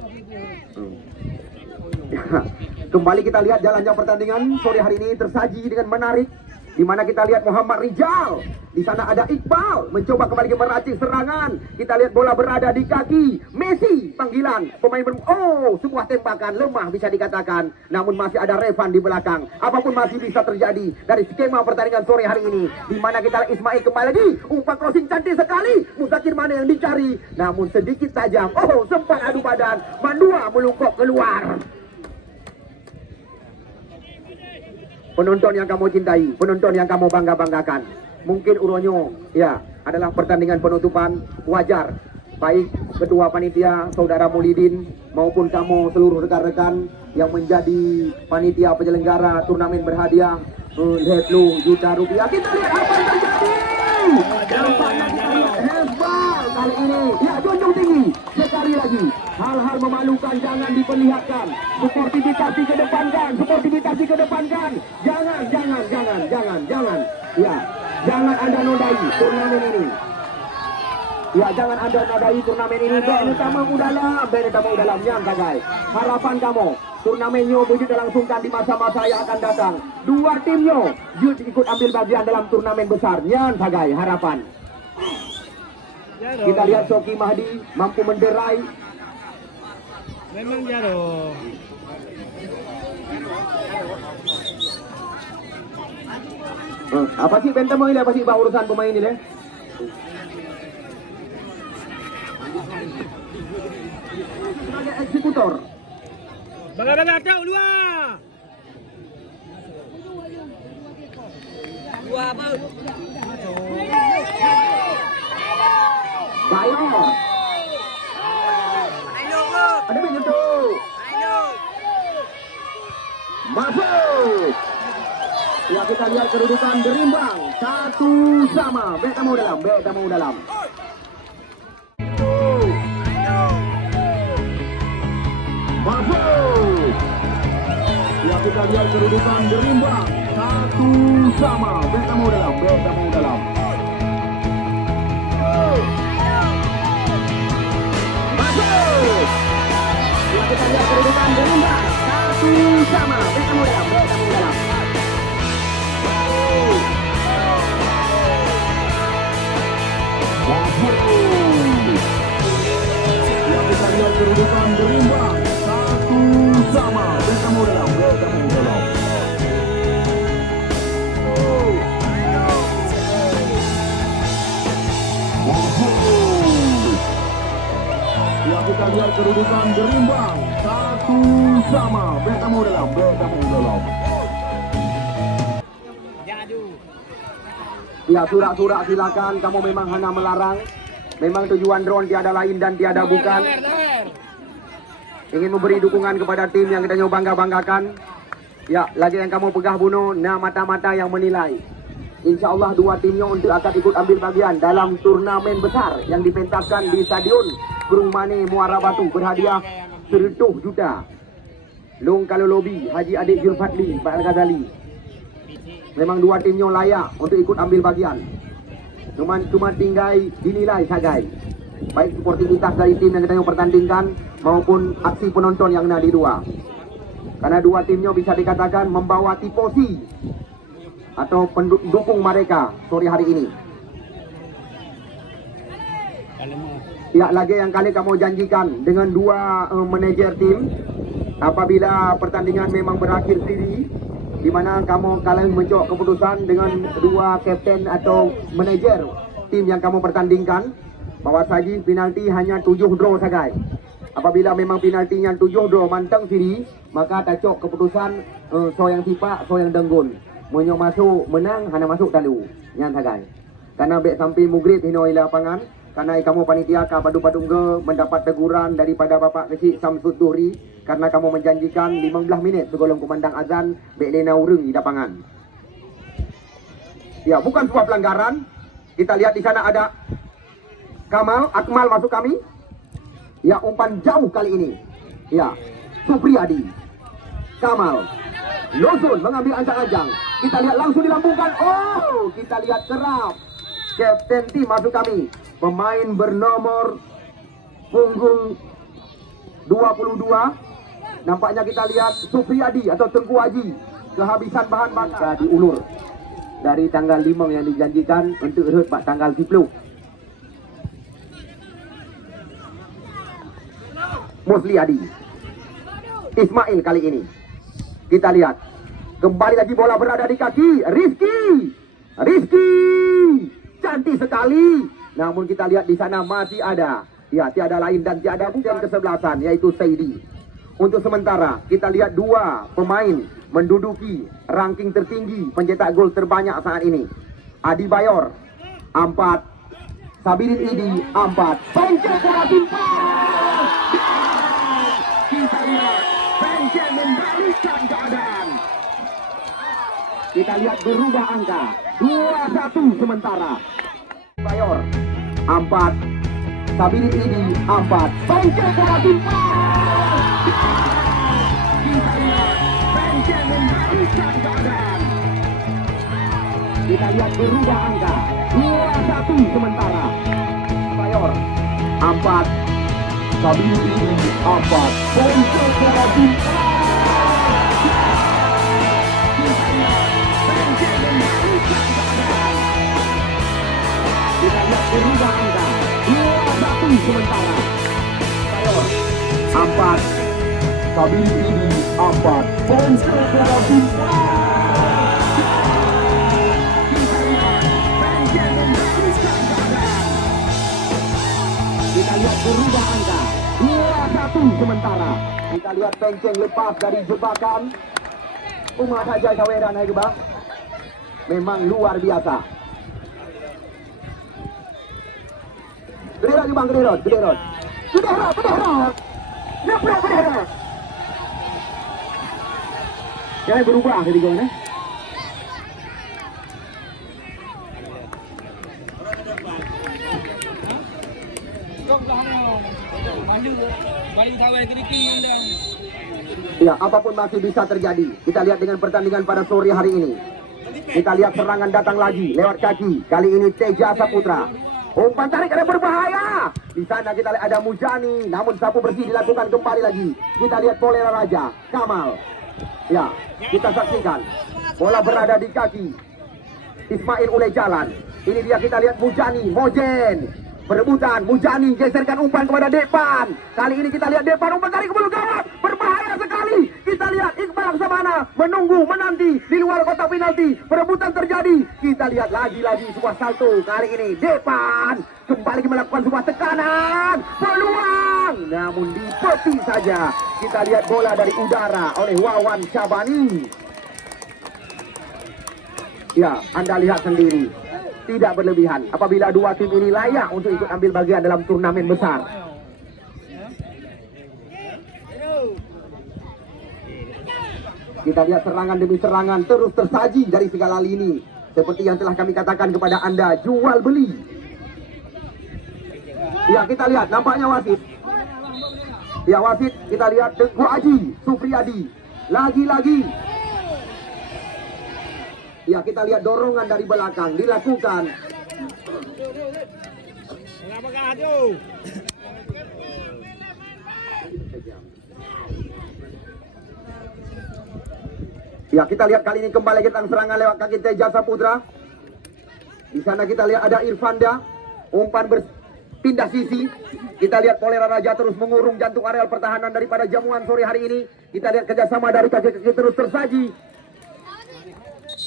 Kembali kita lihat jalannya pertandingan sore hari ini tersaji dengan menarik, di mana kita lihat Muhammad Rizal, di sana ada Iqbal mencoba kembali meracik serangan. Kita lihat bola berada di kaki Messi, panggilan pemain sebuah tembakan lemah bisa dikatakan, namun masih ada Revan di belakang. Apapun masih bisa terjadi dari skema pertandingan sore hari ini, di mana kita lihat Ismail kembali lagi, umpan crossing cantik sekali, Muzakir mana yang dicari, namun sedikit tajam. Sempat adu badan, Mandua melungkuk keluar. Penonton yang kamu cintai, penonton yang kamu bangga-banggakan, mungkin uronyo ya adalah pertandingan penutupan. Wajar baik ketua panitia saudara Mulidin maupun kamu seluruh rekan-rekan yang menjadi panitia penyelenggara turnamen berhadiah 10 juta rupiah. Kita lihat apa yang terjadi. Hebat kali ini. Ya, junjung tinggi sekali lagi. Hal-hal memalukan jangan diperlihatkan. Sportivitas dikedepankan, sportivitas dikedepankan. Jangan. Ya, jangan Anda nodai turnamen ini. Ya, jangan Anda nodai turnamen ini. Bene tamu dalam yang kagai. Harapan kamu turnamennya berjuang langsungkan di masa-masa yang akan datang. Dua timnya ikut ambil bagian dalam turnamen besar. Nyan kagai harapan. Kita lihat Soki Mahdi mampu menderai. Memang jaro. Apa sih benteng ini? Apa sih urusan pemain ini? Sebagai eksekutor. Baga-baga tahu dua. Dua apa? Bayo. Ada minyak tu. Masuk. Ya, kita lihat kedudukan berimbang 1-1. Bet tamu dalam. Masuk. Ya, kita lihat kedudukan berimbang 1-1. Bet tamu dalam. Masuk. Ya, kita lihat kedudukan berimbang 1-1. Bet tamu dalam. Yang kita lihat kedudukan berimbang 1-1. Bertemu dalam. Yang kita lihat kedudukan berimbang 1-1. Bertemu dalam. Ya, surat-surat silakan. Kamu memang hanya melarang. Memang tujuan drone tiada lain dan tiada bukan ingin memberi dukungan kepada tim yang kita bangga-banggakan. Ya, lagi yang kamu pegah bunuh, mata-mata yang menilai. Insya Allah dua timnya untuk akan ikut ambil bagian dalam turnamen besar yang dipentaskan di Stadion Kurung Mane Muara Batu berhadiah 100 juta. Long kalau lobi Haji Adik Zulfadli Pak Al-Ghazali. Memang dua timnya layak untuk ikut ambil bagian. Cuma tinggal dinilai sagai. Baik sportivitas dari tim yang kita pertandingkan maupun aksi penonton yang ada di dua. Karena dua timnya bisa dikatakan membawa tifosi atau pendukung mereka sore hari ini. Ya, lagi yang kali kamu janjikan dengan dua manajer tim apabila pertandingan memang berakhir sendiri, di mana kamu kalian menjawab keputusan dengan dua kapten atau manajer tim yang kamu pertandingkan bahwa saji penalti hanya 7 draw saja. Apabila memang penaltinya 7 draw mantang siri, maka tacok keputusan so yang tipak, so yang denggun. Menyo masuk menang hanya masuk talu. Nyan saja. Karena bek sampai mugrib hino ila lapangan, karena kamu panitia Kapadu Padungge mendapat teguran daripada Bapak Kecil Samsud Duhri karena kamu menjanjikan 15 minit sebelum kumandang azan Beklena urung di lapangan. Ya, bukan sebuah pelanggaran. Kita lihat di sana ada Akmal masuk kami. Ya, umpan jauh kali ini. Ya, Supriyadi. Kamal. Lozon mengambil ancang-ancang. Kita lihat langsung dilambungkan. Oh, kita lihat kerap. Kapten tim masuk kami. Pemain bernomor punggung 22. Nampaknya kita lihat Supriyadi atau Tengku Haji. Kehabisan bahan bakar diulur. Dari tanggal 5 yang dijanjikan untuk urut pak tanggal 10. Musliadi. Ismail kali ini. Kita lihat. Kembali lagi bola berada di kaki Rizky. Cantik sekali. Namun kita lihat di sana masih ada. Ya, tiada lain dan tiada bukan kesebelasan, yaitu Saidi. Untuk sementara kita lihat dua pemain menduduki ranking tertinggi pencetak gol terbanyak saat ini. Adi Bayor 4, Sabirin Idi 4. Pencet bola timpang. Kita lihat Pencet membalikkan keadaan. Kita lihat berubah angka 2-1 sementara. Bayor 4, Sabirin Idi 4. Pencet bola timpang. Kita lihat Pencet membalikkan keadaan. Kita lihat berubah angka 2-1 sementara. Bayor 4, Sabirin Idi 4. Pencet bola timpang. Kita lihat Pencet membalikkan keadaan. Kita lihat berubah angka 2-1 sementara. Bayor 4, Sabirin Idi 4. Pencet bola timpang. Kita lihat Pencet membalikkan keadaan. Kita lihat berubah angka 2-1 sementara. Kita lihat Pencet lepas dari jebakan Umar Haji Kaweran hai bang. Memang luar biasa. Gede lagi bang, gede rod. Nabrak gede rod. Jangan berubah jadi gol nih. Ya, apapun masih bisa terjadi. Kita lihat dengan pertandingan pada sore hari ini. Kita lihat serangan datang lagi lewat kaki. Kali ini Teja Saputra. Umpan tarik ada berbahaya. Di sana kita lihat ada Mujani, namun sapu bersih dilakukan kembali lagi. Kita lihat Polera Raja, Kamal. Ya, kita saksikan bola berada di kaki Ismail oleh jalan. Ini dia kita lihat Mujani, Mojen. Perebutan, Mujani geserkan umpan kepada Depan. Kali ini kita lihat Depan umpan tarik ke belakang gawat. Berbahaya sekali. Kita lihat Iqbal Laksamana menunggu, menanti di luar kotak penalti. Perebutan terjadi. Kita lihat lagi-lagi sebuah salto. Kali ini Depan kembali melakukan sebuah tekanan. Peluang. Namun dipeti saja. Kita lihat bola dari udara oleh Wawan Syabani. Ya, Anda lihat sendiri. Tidak berlebihan apabila dua tim ini layak untuk ikut ambil bagian dalam turnamen besar. Kita lihat serangan demi serangan terus tersaji dari segala lini. Seperti yang telah kami katakan kepada Anda, jual beli. Ya, kita lihat nampaknya wasit. Ya, wasit kita lihat Tengku Haji, Supriyadi. Lagi-lagi. Ya, kita lihat dorongan dari belakang dilakukan. Ya, kita lihat kali ini kembali kita serangan lewat kaki Teja Saputra. Di sana kita lihat ada Irfanda, umpan berpindah sisi. Kita lihat Polera Raja terus mengurung jantung areal pertahanan daripada jamuan sore hari ini. Kita lihat kerjasama dari kaki-kaki terus tersaji.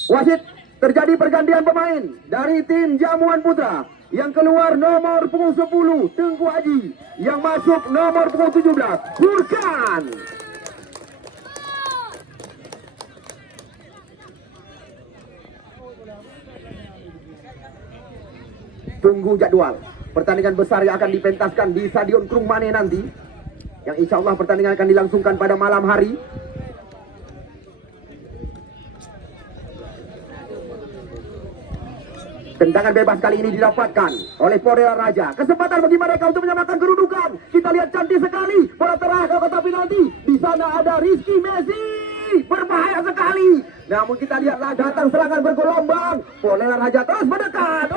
Wasit, terjadi pergantian pemain dari tim Jamuan Putra. Yang keluar nomor punggung 10 Tengku Haji, yang masuk nomor punggung 17 Furkan. Tunggu jadwal. pertandingan besar yang akan dipentaskan di Stadion Krung Mane nanti, yang insya Allah pertandingan akan dilangsungkan pada malam hari. Tendangan bebas kali ini didapatkan oleh Porela Raja. Kesempatan bagi mereka untuk menyamakan kedudukan. Kita lihat cantik sekali bola terarah ke kotak penalti. Di sana ada Rizky Messi, berbahaya sekali. Namun kita lihatlah datang serangan bergelombang. Porela Raja terus mendekat.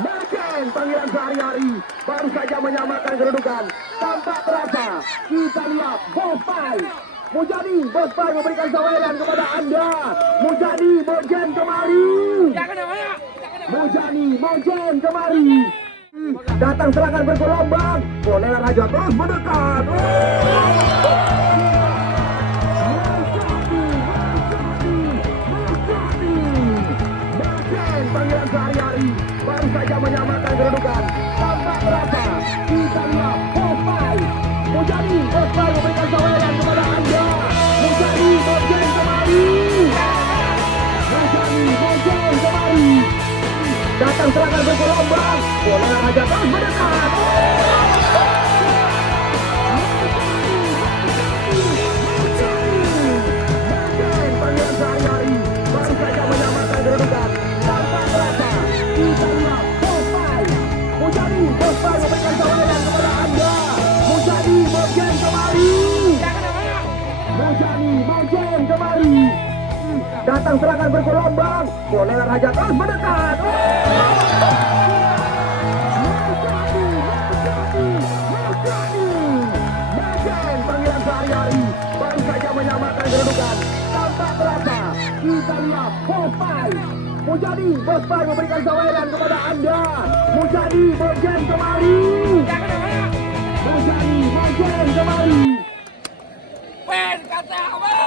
Macan panggilan sehari-hari baru saja menyamakan kedudukan. Tanpa terasa kita lihat Bospai Mujani, Bospai memberikan saweran kepada anda. Mujani, Mojen kemari. Mujani, Mojen kemari. Datang serangan bergelombang. Porela Raja terus mendekat. Panggilan sehari-hari baru saja menyamakan kedudukan. Tanpa terasa kita lihat Bospai Mujani, Bospai memberikan saweran kepada anda. Mujani, Mojen kemari. Mujani, Mojen kemari. Datang serangan bergelombang. Porela Raja terus mendekat. Panggilan sehari-hari baru saja menyamakan kedudukan. Mujani, Bospai memberikan saweran kepada anda. Mujani, Mojen kemari. Mujani, Mojen kemari. Datang serangan bergelombang. Porela Raja terus mendekat. Mojen panggilan sehari-hari baru saja menyamakan kedudukan. Tanpa terasa kita lihat Bospai Mujani, Bospai memberikan saweran kepada anda. Mujani, Mojen kemari. Mujani, Mojen kemari.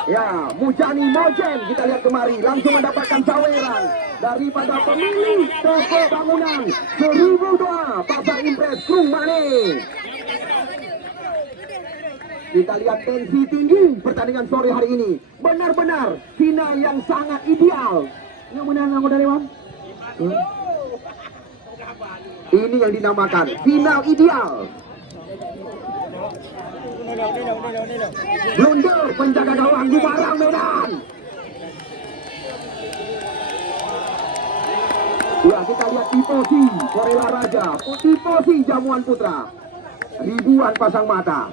Ya, Mujani, Mojen kita lihat kemari langsung mendapatkan saweran daripada pemilik toko bangunan 1002 Pasar Impres Krung Mane. Kita lihat tensi tinggi pertandingan sore hari ini. Benar-benar final yang sangat ideal. Yang menang anggota dewan. Ini yang dinamakan final ideal. Blunder penjaga gawang di barang Medan. Ya, kita lihat tifosi Porela Raja, tifosi Jamuan Putra. Ribuan pasang mata.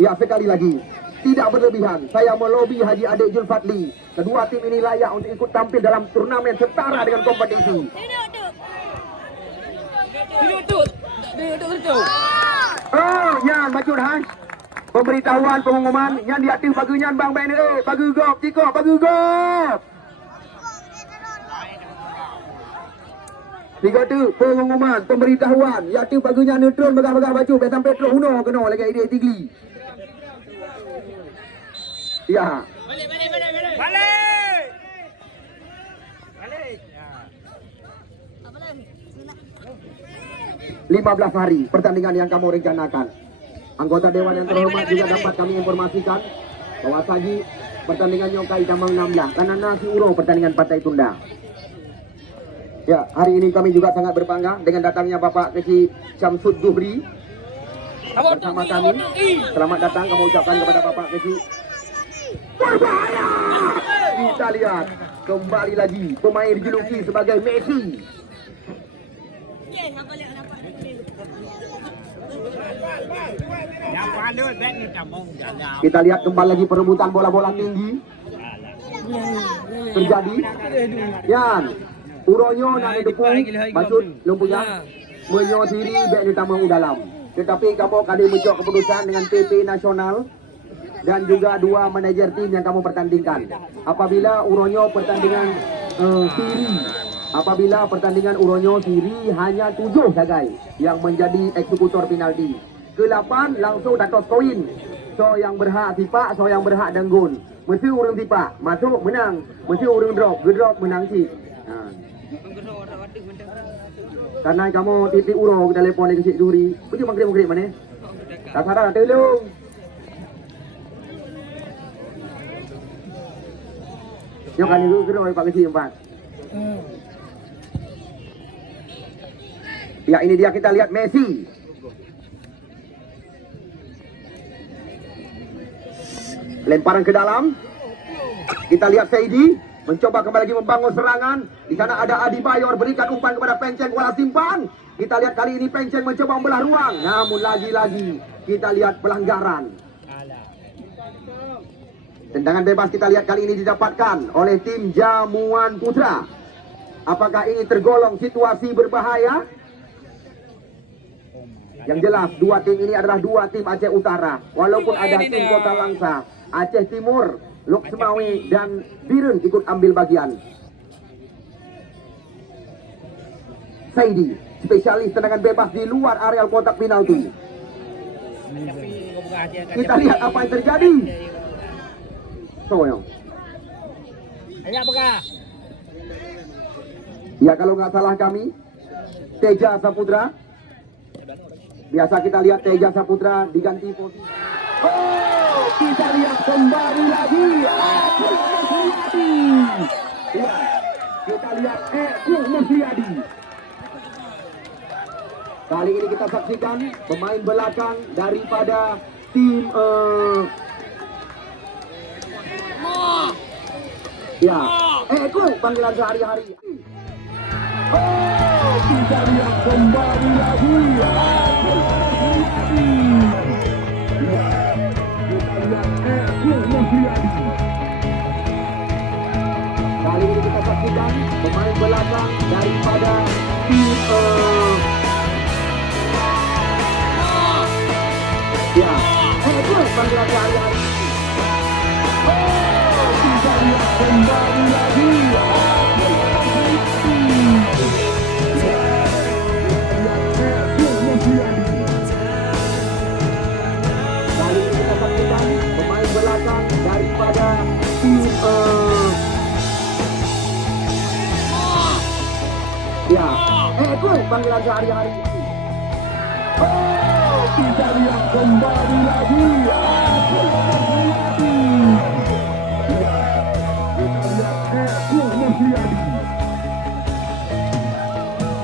Ya, sekali lagi, tidak berlebihan. Saya melobi Haji Adik Julfadli. Kedua tim ini layak untuk ikut tampil dalam turnamen setara dengan kompetisi. Oh, yan, macu dah. Pemberitahuan pengumuman yang diaktif bagunya Bang BNE, bagu gop, Ciko, bagu gop. Tiga tu pengumuman pemberitahuan yang aktif bagunya neutron begah-begah baju besan Petro Uno kena lagi ide tigli. Ya. Balik. 15 hari pertandingan yang kamu rencanakan. Anggota Dewan yang terhormat juga dapat kami informasikan bahwa saji pertandingan Nyokai Damang 16 karena nasi uro pertandingan partai tunda. Ya, hari ini kami juga sangat berbangga dengan datangnya Bapak Keci Syamsud Duhri bersama kami. Selamat datang kami ucapkan kepada Bapak Keci. Berbahaya! Kita lihat kembali lagi pemain dijuluki sebagai Messi. Kita lihat kembali lagi perebutan bola-bola tinggi terjadi. Yan, uronyo nak dukung maksud lumpunya menyo diri bek di tamang dalam. Tetapi kamu kali mencok keputusan dengan PP nasional dan juga dua manajer tim yang kamu pertandingkan. Apabila uronyo pertandingan apabila pertandingan uronyo siri hanya 7 saja yang menjadi eksekutor penalti. Ke-8 langsung datos koin. So yang berhak tipak, so yang berhak denggun. Mesti urang tipak, masuk menang. Mesti urang drop, gedrop menang sih. Karena kamu titik uro kita telepon ke Cik Duri. Pergi mangkrip mana? Tak sadar tolong. Yang kali itu kena oleh Pak Kesi 4. Ya, ini dia kita lihat Messi. Lemparan ke dalam. Kita lihat Saidi mencoba kembali lagi membangun serangan. Di sana ada Adebayor berikan umpan kepada Penceng Kuala Simpang. Kita lihat kali ini Penceng mencoba membelah ruang. Namun lagi-lagi kita lihat pelanggaran. Tendangan bebas kita lihat kali ini didapatkan oleh tim Jamuan Putra. Apakah ini tergolong situasi berbahaya? Yang jelas dua tim ini adalah dua tim Aceh Utara. Walaupun ada tim Kota Langsa, Aceh Timur, Lok Semawi dan Birun ikut ambil bagian. Saidi, spesialis tendangan bebas di luar areal kotak penalti. Kita lihat apa yang terjadi. Soyo. Ayo apakah? Ya kalau nggak salah kami, Teja Saputra. Biasa kita lihat Teja Saputra diganti posisi. Oh, kita lihat kembali lagi. Ya, kita lihat Eko Musliadi. Kali ini kita saksikan pemain belakang daripada tim ya, Eko panggilan sehari-hari. Oh, kita lihat kembali lagi. Kali ini kita saksikan pemain belakang daripada tim ya, itu panggilan sehari-hari. Oh, kita lihat kembali lagi. Kali ini kita saksikan pemain belakang daripada tim ya, itu panggilan sehari-hari. Oh, kita lihat kembali lagi.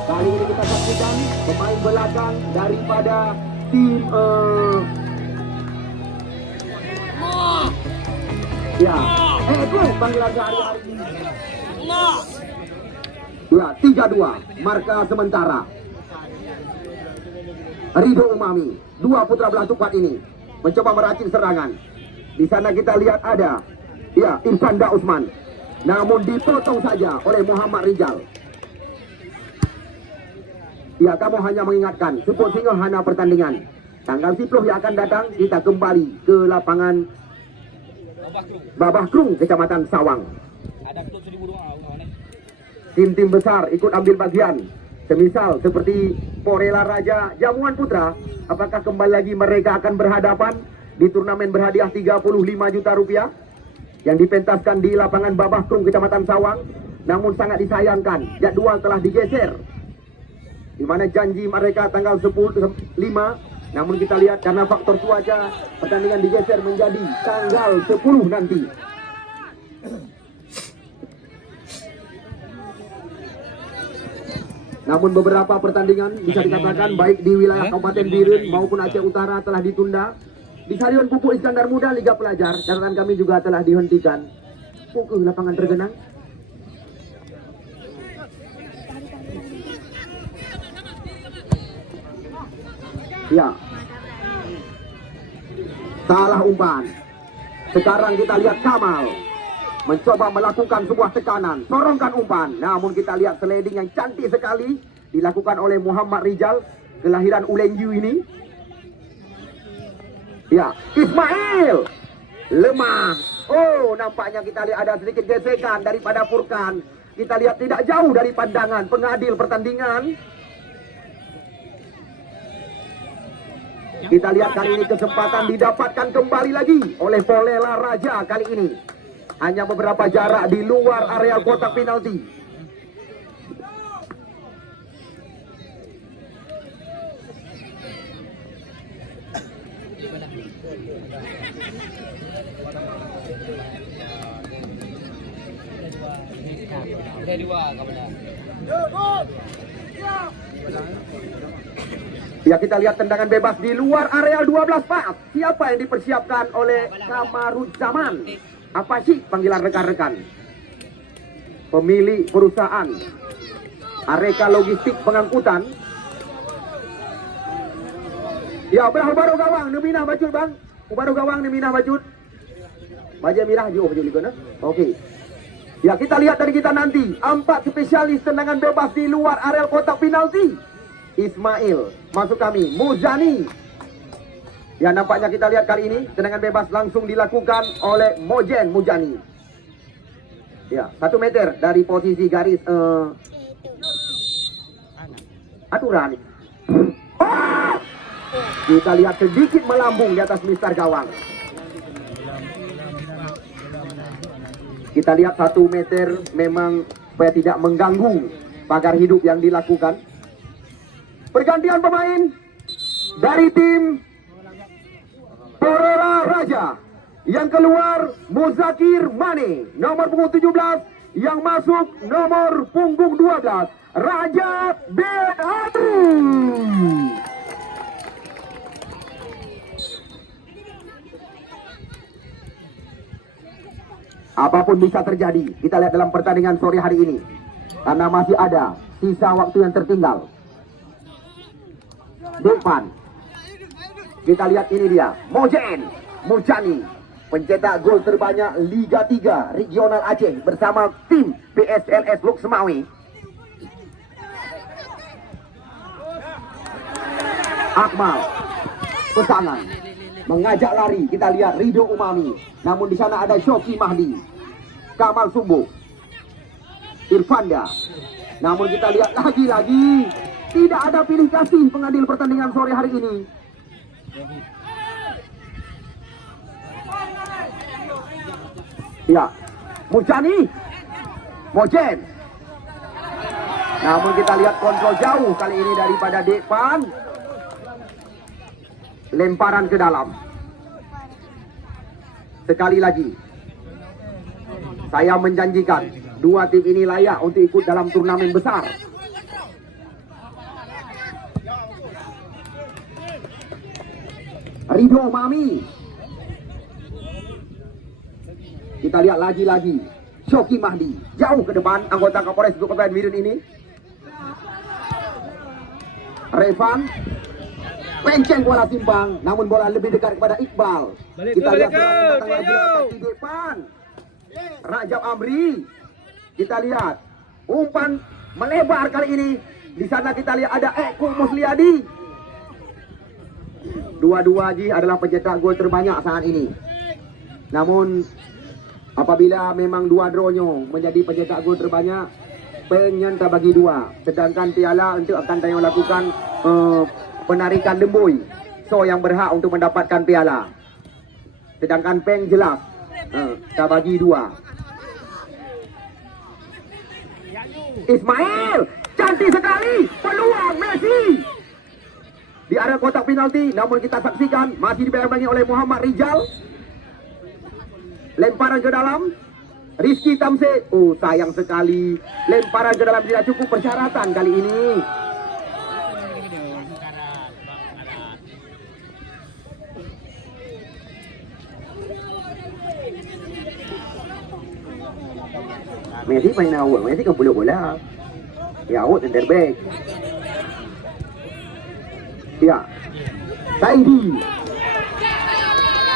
Kali ini kita saksikan pemain belakang daripada tim ya, itu panggilan sehari-hari. Ya, 3-2 marka sementara. Ridho Umami, dua putra belah tupat ini mencoba meracik serangan. Di sana kita lihat ada ya Irfanda Usman, namun dipotong saja oleh Muhammad Rijal. Ya, kamu hanya mengingatkan support singa hana pertandingan. Tanggal 10 yang akan datang kita kembali ke lapangan Babah Krung, Kecamatan Sawang. Tim-tim besar ikut ambil bagian. Semisal seperti Porela Raja Jamuan Putra, apakah kembali lagi mereka akan berhadapan di turnamen berhadiah 35 juta rupiah yang dipentaskan di lapangan Babah Krung, Kecamatan Sawang. Namun sangat disayangkan jadwal telah digeser, di mana janji mereka tanggal 5, namun kita lihat karena faktor cuaca pertandingan digeser menjadi tanggal 10 nanti. Namun beberapa pertandingan bisa dikatakan baik di wilayah Kabupaten Birun maupun Aceh Utara telah ditunda. Di Stadion Pupuk Iskandar Muda Liga Pelajar, catatan kami juga telah dihentikan. Pukul lapangan tergenang. Ya, salah umpan. Sekarang kita lihat Kamal mencoba melakukan sebuah tekanan, sorongkan umpan. Namun kita lihat sliding yang cantik sekali dilakukan oleh Muhammad Rijal, kelahiran Ulenju ini. Ya, Ismail lemah. Oh, nampaknya kita lihat ada sedikit gesekan daripada Furkan. Kita lihat tidak jauh dari pandangan pengadil pertandingan. Kita lihat kali ini kesempatan didapatkan kembali lagi oleh Porela Raja kali ini. Hanya beberapa jarak di luar area kotak penalti. Ya, kita lihat tendangan bebas di luar areal 12 pas. Siapa yang dipersiapkan oleh Kamarudzaman? Apa sih panggilan rekan-rekan? Pemilik perusahaan Areka Logistik Pengangkutan. Ya, baru gawang Neminah Bacut bang. Baru gawang Neminah Bacut. Baja Mirah juga baju likona. Oke. Ya, kita lihat dari kita nanti 4 spesialis tendangan bebas di luar areal kotak penalti. Ismail masuk kami, Muzani. Ya, nampaknya kita lihat kali ini tendangan bebas langsung dilakukan oleh Mujani. Ya, 1 meter dari posisi garis aturan. Oh! Kita lihat sedikit melambung di atas mister gawang. Kita lihat 1 meter memang supaya tidak mengganggu pagar hidup yang dilakukan. Pergantian pemain dari tim Porela Raja. Yang keluar Muzakir Mane, nomor punggung 17. Yang masuk nomor punggung 12, Raja bin Adu. Apapun bisa terjadi, kita lihat dalam pertandingan sore hari ini. Karena masih ada sisa waktu yang tertinggal. Depan kita lihat ini dia Mujani, pencetak gol terbanyak Liga 3 Regional Aceh bersama tim PSLS Lok Semawi. Akmal pesangan mengajak lari, kita lihat Ridho Umami, namun di sana ada Syoki Mahdi, Kamal Sumbu, Irfanda. Namun kita lihat lagi-lagi tidak ada pilih kasih pengadil pertandingan sore hari ini. Ya, Mojen. Namun kita lihat kontrol jauh kali ini daripada Depan. Lemparan ke dalam. Sekali lagi, saya menjanjikan 2 tim ini layak untuk ikut dalam turnamen besar. Ridho Mami. Kita lihat lagi-lagi Syoki Mahdi jauh ke depan, anggota Kapolres Kabupaten Mirun ini. Revan penceng bola timbang, namun bola lebih dekat kepada Iqbal. Kita lihat serangan datang lagi di depan. Rajab Amri. Kita lihat umpan melebar kali ini. Di sana kita lihat ada Eko Musliadi. Dua-dua Ji adalah pencetak gol terbanyak saat ini. Namun apabila memang dua dronyo menjadi pencetak gol terbanyak, Peng tak bagi 2. Sedangkan piala untuk akan tayang lakukan penarikan lembui. So yang berhak untuk mendapatkan piala. Sedangkan Peng jelas tak bagi 2. Ismail cantik sekali, peluang Messi di area kotak penalti, namun kita saksikan masih dibayang-bayangi oleh Muhammad Rijal. Lemparan ke dalam Rizky Tamse. Oh, sayang sekali, lemparan ke dalam tidak cukup persyaratan kali ini. Messi main awal, Messi kan boleh bola. Ya, awal yang terbaik. Ya, Saidi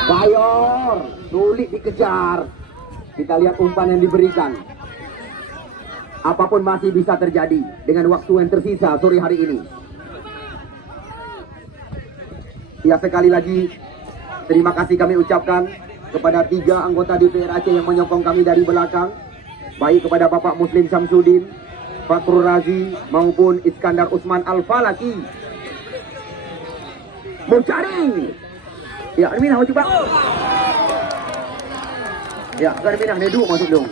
Bayor sulit dikejar. Kita lihat umpan yang diberikan. Apapun masih bisa terjadi dengan waktu yang tersisa sore hari ini. Ya, sekali lagi terima kasih kami ucapkan kepada 3 anggota DPR Aceh yang menyokong kami dari belakang, baik kepada Bapak Muslim Syamsuddin, Fakrul Razi maupun Iskandar Usman Al-Falaki. Mencari. Ya, Arminah maju bang. Ya, Arminah neduk masuk dong.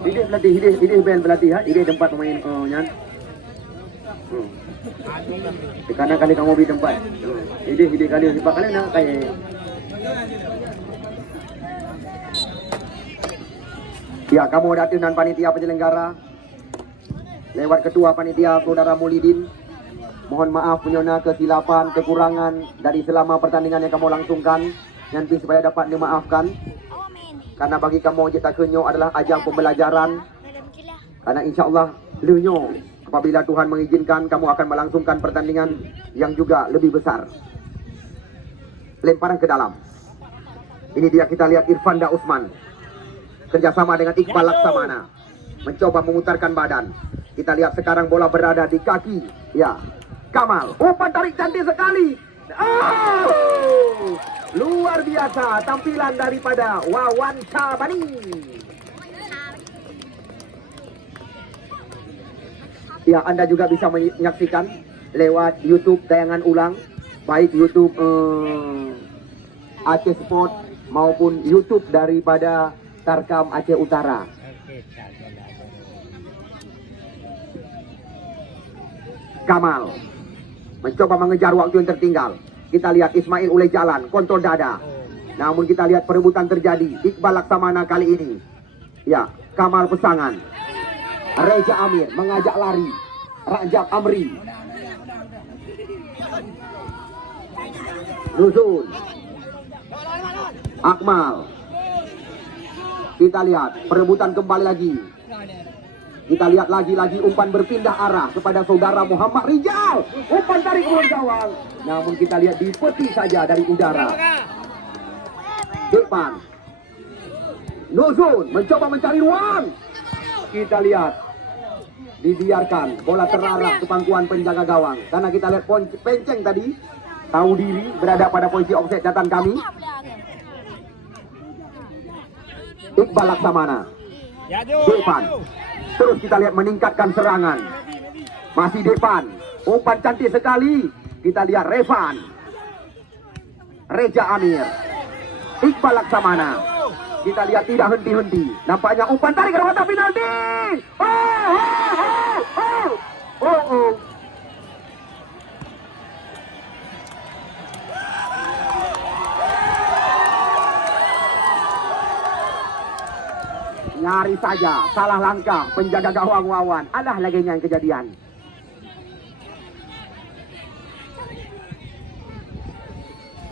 Ini pelatih, ini band pelatih ha, ini tempat pemain nyan. Di kanan kali kamu di tempat. Ini kali 4 kali nak kayak. Ya, kamu dan panitia penyelenggara, lewat ketua panitia Saudara Mulidin, mohon maaf penyona kesilapan, kekurangan dari selama pertandingan yang kamu langsungkan, nanti supaya dapat dimaafkan. Karena bagi kamu Cita Kenyo adalah ajang pembelajaran. Karena insya Allah lenyo apabila Tuhan mengizinkan kamu akan melangsungkan pertandingan yang juga lebih besar. Lemparan ke dalam. Ini dia, kita lihat Irfanda Usman kerjasama dengan Iqbal Laksamana mencoba memutarkan badan. Kita lihat sekarang bola berada di kaki. Ya, Kamal, umpan tarik cantik sekali. Oh, luar biasa tampilan daripada Wawan Syabani. Ya, Anda juga bisa menyaksikan lewat YouTube tayangan ulang, baik YouTube Aceh Sport maupun YouTube daripada Tarkam Aceh Utara. Kamal mencoba mengejar waktu yang tertinggal. Kita lihat Ismail oleh jalan, kontrol dada. Namun kita lihat perebutan terjadi. Iqbal Laksamana kali ini. Ya, Kamal pesangan. Reza Amir mengajak lari. Rajab Amri. Nuzul. Akmal. Kita lihat perebutan kembali lagi. Kita lihat lagi-lagi umpan berpindah arah kepada saudara Muhammad Rijal. Umpan tarik keluar gawang. Namun kita lihat di peti saja dari udara. Depan. Nuzul mencoba mencari ruang. Kita lihat. Dibiarkan bola terarah ke pangkuan penjaga gawang. Karena kita lihat Penceng tadi tahu diri berada pada posisi offset catatan kami. Iqbal Laksamana. Depan. Terus kita lihat meningkatkan serangan. Masih depan. Umpan cantik sekali. Kita lihat Revan. Reza Amir. Iqbal Laksamana. Kita lihat tidak henti-henti. Nampaknya umpan tarik ke kotak penalti. Oh. Nyaris saja salah langkah penjaga gawang Wawan. Alah lagi yang kejadian.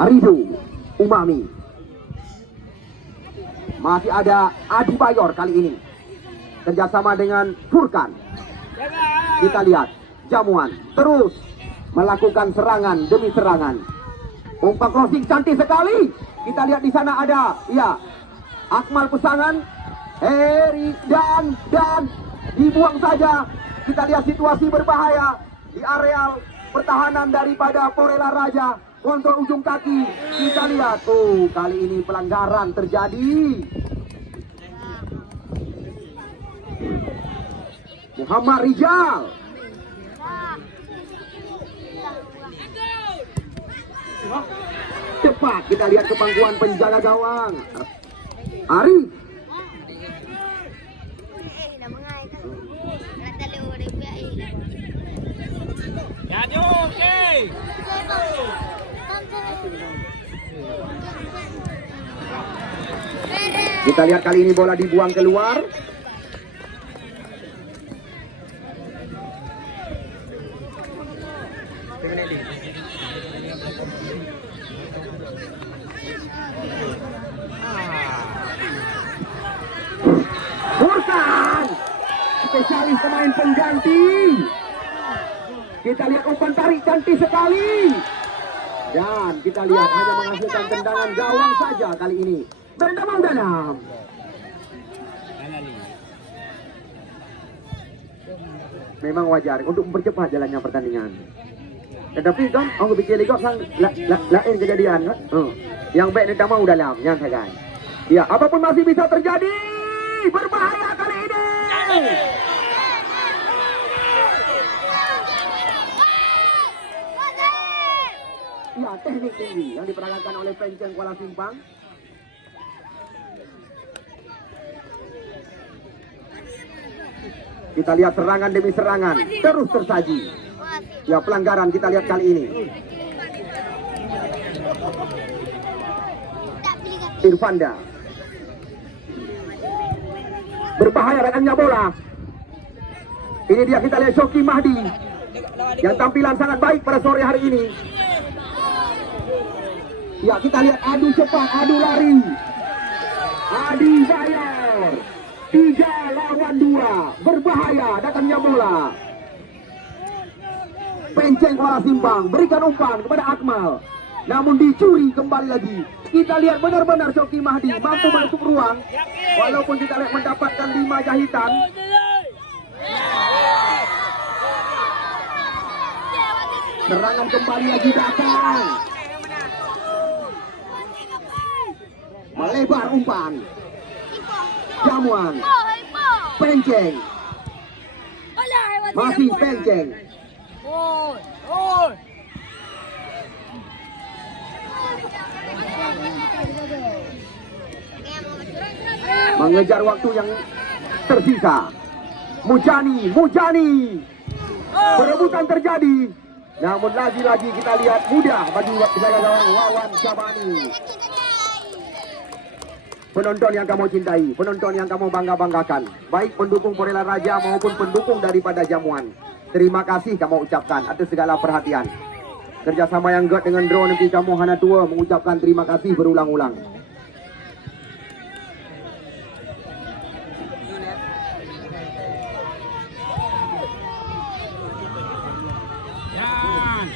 Aridu Umami. Masih ada Adi Bayor kali ini. Kerjasama dengan Furkan. Kita lihat Jamuan terus melakukan serangan demi serangan. Umpan crossing cantik sekali. Kita lihat di sana ada, ya, Akmal pesangan. Heri dan dibuang saja. Kita lihat situasi berbahaya di areal pertahanan daripada Porela Raja. Kontrol ujung kaki. Kita lihat, kali ini pelanggaran terjadi. Muhammad Rijal. Cepat kita lihat ke pangkuan penjaga gawang. Arif. Kita lihat kali ini bola dibuang keluar. Furkan, spesialis pemain pengganti. Kita lihat umpan tarik cantik sekali. Dan kita lihat hanya menghasilkan tendangan gawang saja kali ini. Berdamang dalam. Memang wajar untuk mempercepat jalannya pertandingan. Tetapi kan, aku pikir ligok sang lain kejadian. Yang baik tidak mau dalam, yang saja. Ya, apapun masih bisa terjadi. Berbahaya kali ini. Ya, teknik tinggi yang diperagakan oleh Penceng Kuala Simpang. Kita lihat serangan demi serangan terus tersaji. Ya, pelanggaran kita lihat kali ini. Irfanda. Berbahaya datangnya bola. Ini dia, kita lihat Shoki Mahdi yang tampilan sangat baik pada sore hari ini. Ya, kita lihat adu cepat, adu lari, adu bayar. 3 lawan 2. Berbahaya datangnya bola. Penceng bola simpang, berikan umpan kepada Akmal, namun dicuri kembali lagi. Kita lihat benar-benar Shoki Mahdi mampu masuk ruang, walaupun kita lihat mendapatkan 5 jahitan. Serangan kembali lagi datang. Melebar umpan. Jamuan. Penceng. Masih Penceng. Mengejar waktu yang tersisa. Mujani. Perebutan terjadi. Namun lagi-lagi kita lihat mudah bagi jaga gawang Wawan Syabani. Penonton yang kamu cintai, penonton yang kamu bangga-banggakan, baik pendukung Porela Raja maupun pendukung daripada Jamuan, terima kasih kamu ucapkan atas segala perhatian. Kerjasama yang good dengan Draw Negeri Kamu Hana Tua mengucapkan terima kasih berulang-ulang.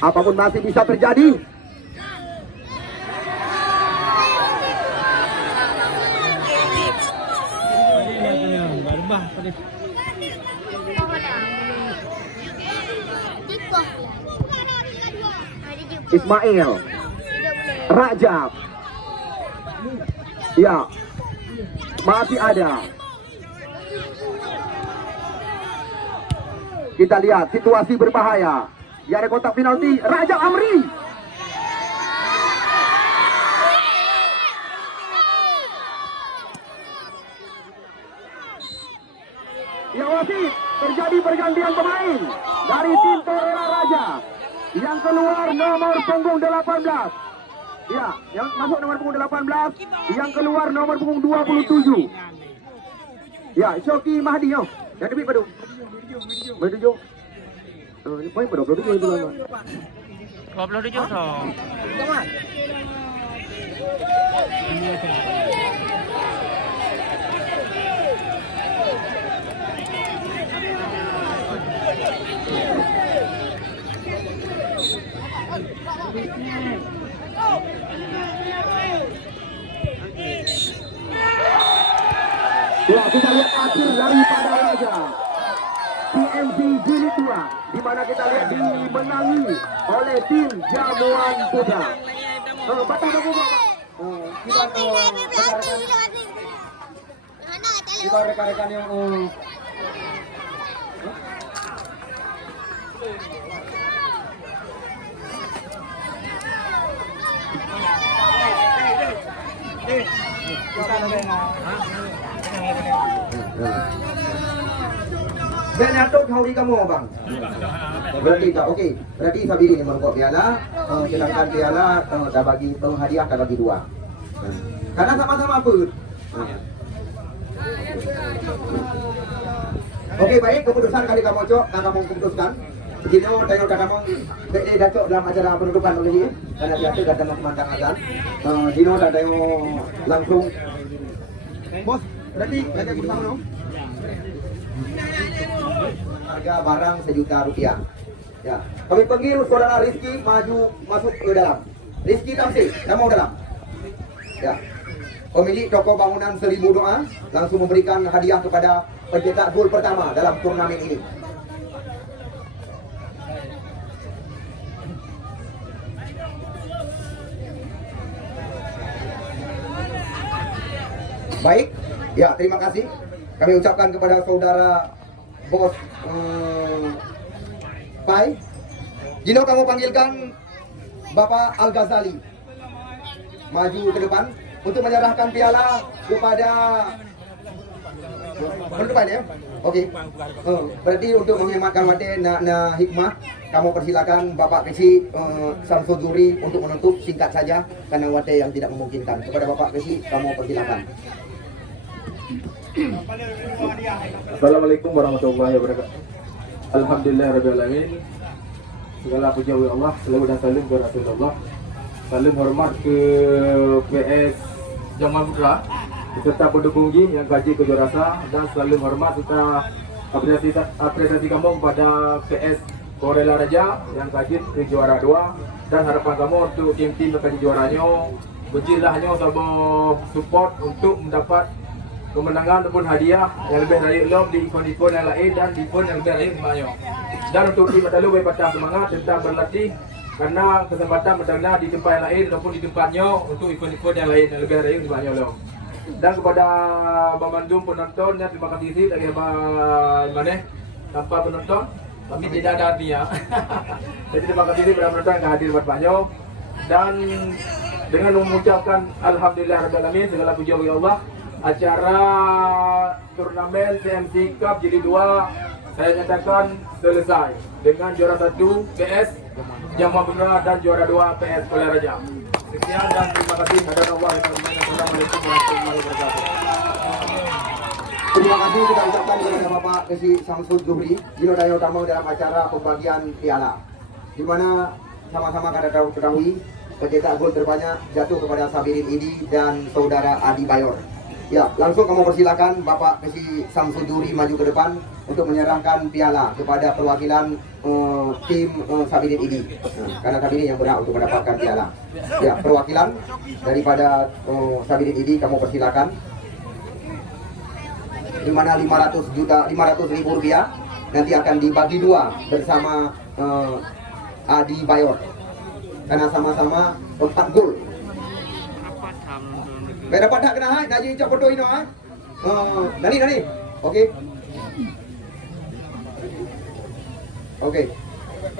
Apapun masih bisa terjadi. Ismail Rajab. Ya, masih ada. Kita lihat situasi berbahaya. Di area kotak penalti, Rajab Amri. Ya, wasit, terjadi pergantian pemain dari tim Porela Raja. Yang keluar nomor punggung 18. Ya, yang masuk nomor punggung 18, yang keluar nomor punggung 27. Ya, Shoki Mahdi yo. Yang lebih padu. Bertujuh. Ini poin pada 27 itu lama. 27 dong. Ya, kita lihat akhir daripada Raja PMC Jilid 2, di mana kita lihat dimenangi oleh tim Jamuan Putra. Kita rekan-rekan yang Benatok hauri kamu bang. Berarti tak okey. Berarti Sabiri yang mangkok piala, silakan piala dah bagi hadiah dah bagi 2. Karena sama-sama apa? Okey, baik, keputusan kali kamu cok, kamu keputuskan. Begini tengok kamu bek dah cok dalam acara penutupan oleh dia. Karena biasa datang memandang azan. Dino dah tengok langsung. Bos, berarti lagi bersama no? Harga barang Rp1 juta. Ya, kami panggil saudara Rizky maju masuk ke dalam. Rizky Tamsir, kamu dalam. Ya, pemilik toko bangunan 1000 doa langsung memberikan hadiah kepada pencetak gol pertama dalam turnamen ini. Baik, ya terima kasih. Kami ucapkan kepada saudara Bos Pai. Jino, kamu panggilkan Bapak Al-Ghazali maju ke depan untuk menyerahkan piala kepada penutupan ya. Okey. Berarti untuk menghematkan waktu na hikmah, kamu persilakan Bapak Kesi Samsul Zuri untuk menutup singkat saja karena waktu yang tidak memungkinkan. Kepada Bapak Kesi, kamu persilakan. Assalamualaikum warahmatullahi wabarakatuh. Alhamdulillahirrahmanirrahim. Segala puji bagi Allah, salawat dan salam kepada Rasulullah. Salam hormat ke PS Jamal Putra beserta pendukung yang kaji ke juara rasa, dan salam hormat serta apresiasi kamu kepada PS Korela Raja yang kaji ke juara 2, dan harapan kamu untuk tim-tim yang kaji juaranya berjilahnya sama support untuk mendapat kemenangan ataupun hadiah yang lebih dari lom di event-event yang lain dan di event yang lebih lain semuanya. Dan untuk tim Matalu bagi patah semangat tentang berlatih karena kesempatan bertanda di tempat yang lain ataupun di tempatnya untuk event-event yang lain yang lebih dari semuanya lom. Dan kepada Bamandum penonton, terima kasih dari mana tanpa penonton kami tidak ada artinya. Jadi terima kasih kepada penonton yang hadir buat banyak, dan dengan mengucapkan alhamdulillahirrahmanirrahim, segala puji bagi Allah. Acara turnamen CMC Cup Jilid 2 saya nyatakan selesai dengan juara 1 PS Jamal Putra dan juara 2 PS Korela Raja. Sekian dan terima kasih. Assalamualaikum warahmatullahi wabarakatuh. Terima kasih kita ucapkan kepada Bapak Kesi Samsud Zuhri, Jinodaya Utama dalam acara pembagian piala, di mana sama-sama kita ketahui pencetak gol terbanyak jatuh kepada Sabirin Idi dan saudara Adi Bayor. Ya, langsung kamu persilakan Bapak Kesi Samsud Zuhri maju ke depan untuk menyerahkan piala kepada perwakilan tim Sabirin Idi. Karena Sabirin yang berhak untuk mendapatkan piala. Ya, perwakilan daripada Sabirin Idi kamu persilakan. Di mana 500.000 rupiah nanti akan dibagi dua bersama Adi Bayor karena sama-sama 4 gol. Baik, dapat tak kena nak jadi cak foto ini Nani. Okey. Okey.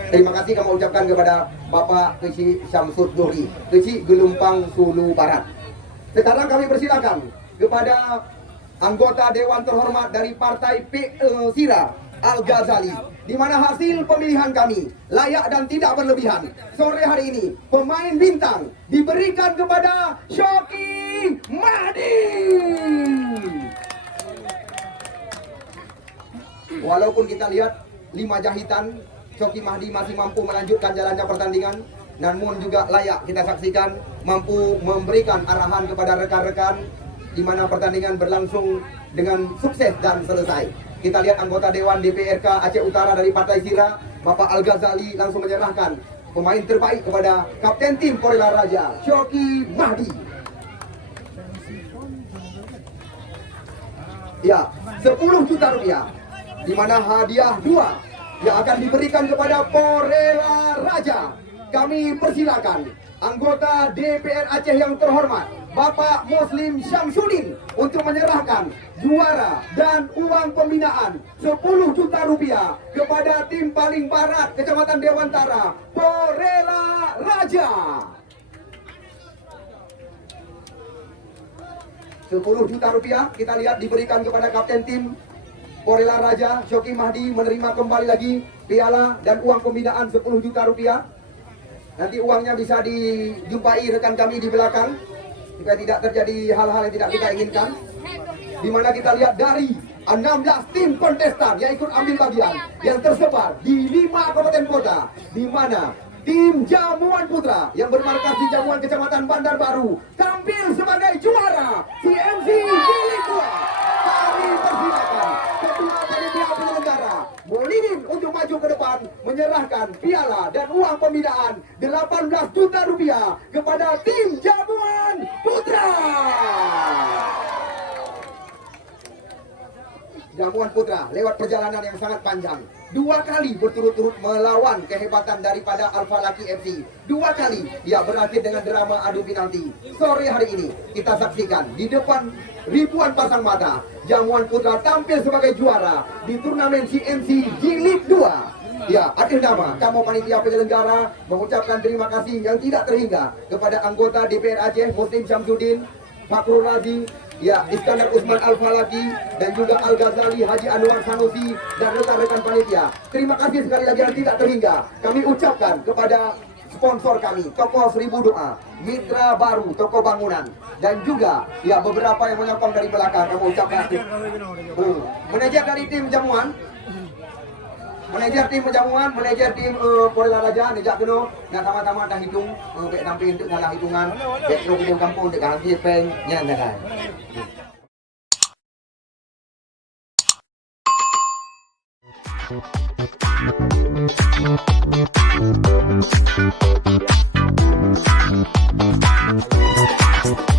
Terima kasih kamu ucapkan kepada Bapak Kesi Samsud Zuhri, Kesi Gelumpang Sulu Barat. Sekarang kami persilakan kepada anggota Dewan Terhormat dari Partai Sira Al-Ghazali, di mana hasil pemilihan kami layak dan tidak berlebihan. Sore hari ini pemain bintang diberikan kepada Shoki Mahdi. Walaupun kita lihat 5 jahitan, Shoki Mahdi masih mampu melanjutkan jalannya pertandingan, namun juga layak kita saksikan mampu memberikan arahan kepada rekan-rekan di mana pertandingan berlangsung dengan sukses dan selesai. Kita lihat anggota Dewan DPRK Aceh Utara dari Partai Sira, Bapak Al-Ghazali langsung menyerahkan pemain terbaik kepada Kapten Tim Korela Raja, Shoki Mahdi. Ya, 10 juta rupiah, di mana hadiah 2 yang akan diberikan kepada Korela Raja. Kami persilakan anggota DPR Aceh yang terhormat, Bapak Muslim Syamsuddin, untuk menyerahkan juara dan uang pembinaan 10 juta rupiah kepada tim paling barat Kecamatan Dewantara, Korela Raja. 10 juta rupiah kita lihat diberikan kepada Kapten Tim Korela Raja, Shoki Mahdi, menerima kembali lagi piala dan uang pembinaan 10 juta rupiah. Nanti uangnya bisa dijumpai rekan kami di belakang jika tidak terjadi hal-hal yang tidak kita inginkan. Di mana kita lihat dari 16 tim kontestan yang ikut ambil bagian yang tersebar di 5 kabupaten kota, di mana tim Jamuan Putra yang bermarkas di Jamuan Kecamatan Bandar Baru tampil sebagai juara CMC Jilid 2. Kami persilakan Ketua Panitia Penyelenggara Molinin untuk maju ke depan menyerahkan piala dan uang pembinaan 18 juta rupiah kepada tim Jamuan Putra. Jamuan Putra lewat perjalanan yang sangat panjang, 2 kali berturut-turut melawan kehebatan daripada Alfa Laki FC. 2 kali ia berakhir dengan drama adu penalti. Sore hari ini kita saksikan di depan ribuan pasang mata, Jamuan Putra tampil sebagai juara di turnamen CMC Jilid 2. Ya, akhir nama kamu panitia penyelenggara mengucapkan terima kasih yang tidak terhingga kepada anggota DPR Aceh Muslim Syamsuddin, Fakrul Razi, ya, Iskandar Usman Al-Falaki, dan juga Al-Ghazali Haji Anwar Sanusi dan rekan-rekan panitia. Terima kasih sekali lagi yang tidak terhingga kami ucapkan kepada sponsor kami, Toko Seribu Doa, Mitra Baru, Toko Bangunan, dan juga ya beberapa yang menyokong dari belakang. Kami ucapkan manajer dari tim jamuan, manajer tim Kuala Raja, nejak kena, nak sama-sama dah hitung, baik sampai untuk ngalah hitungan, baik kena video kampung untuk ganti pen, nyandakan. Thank you.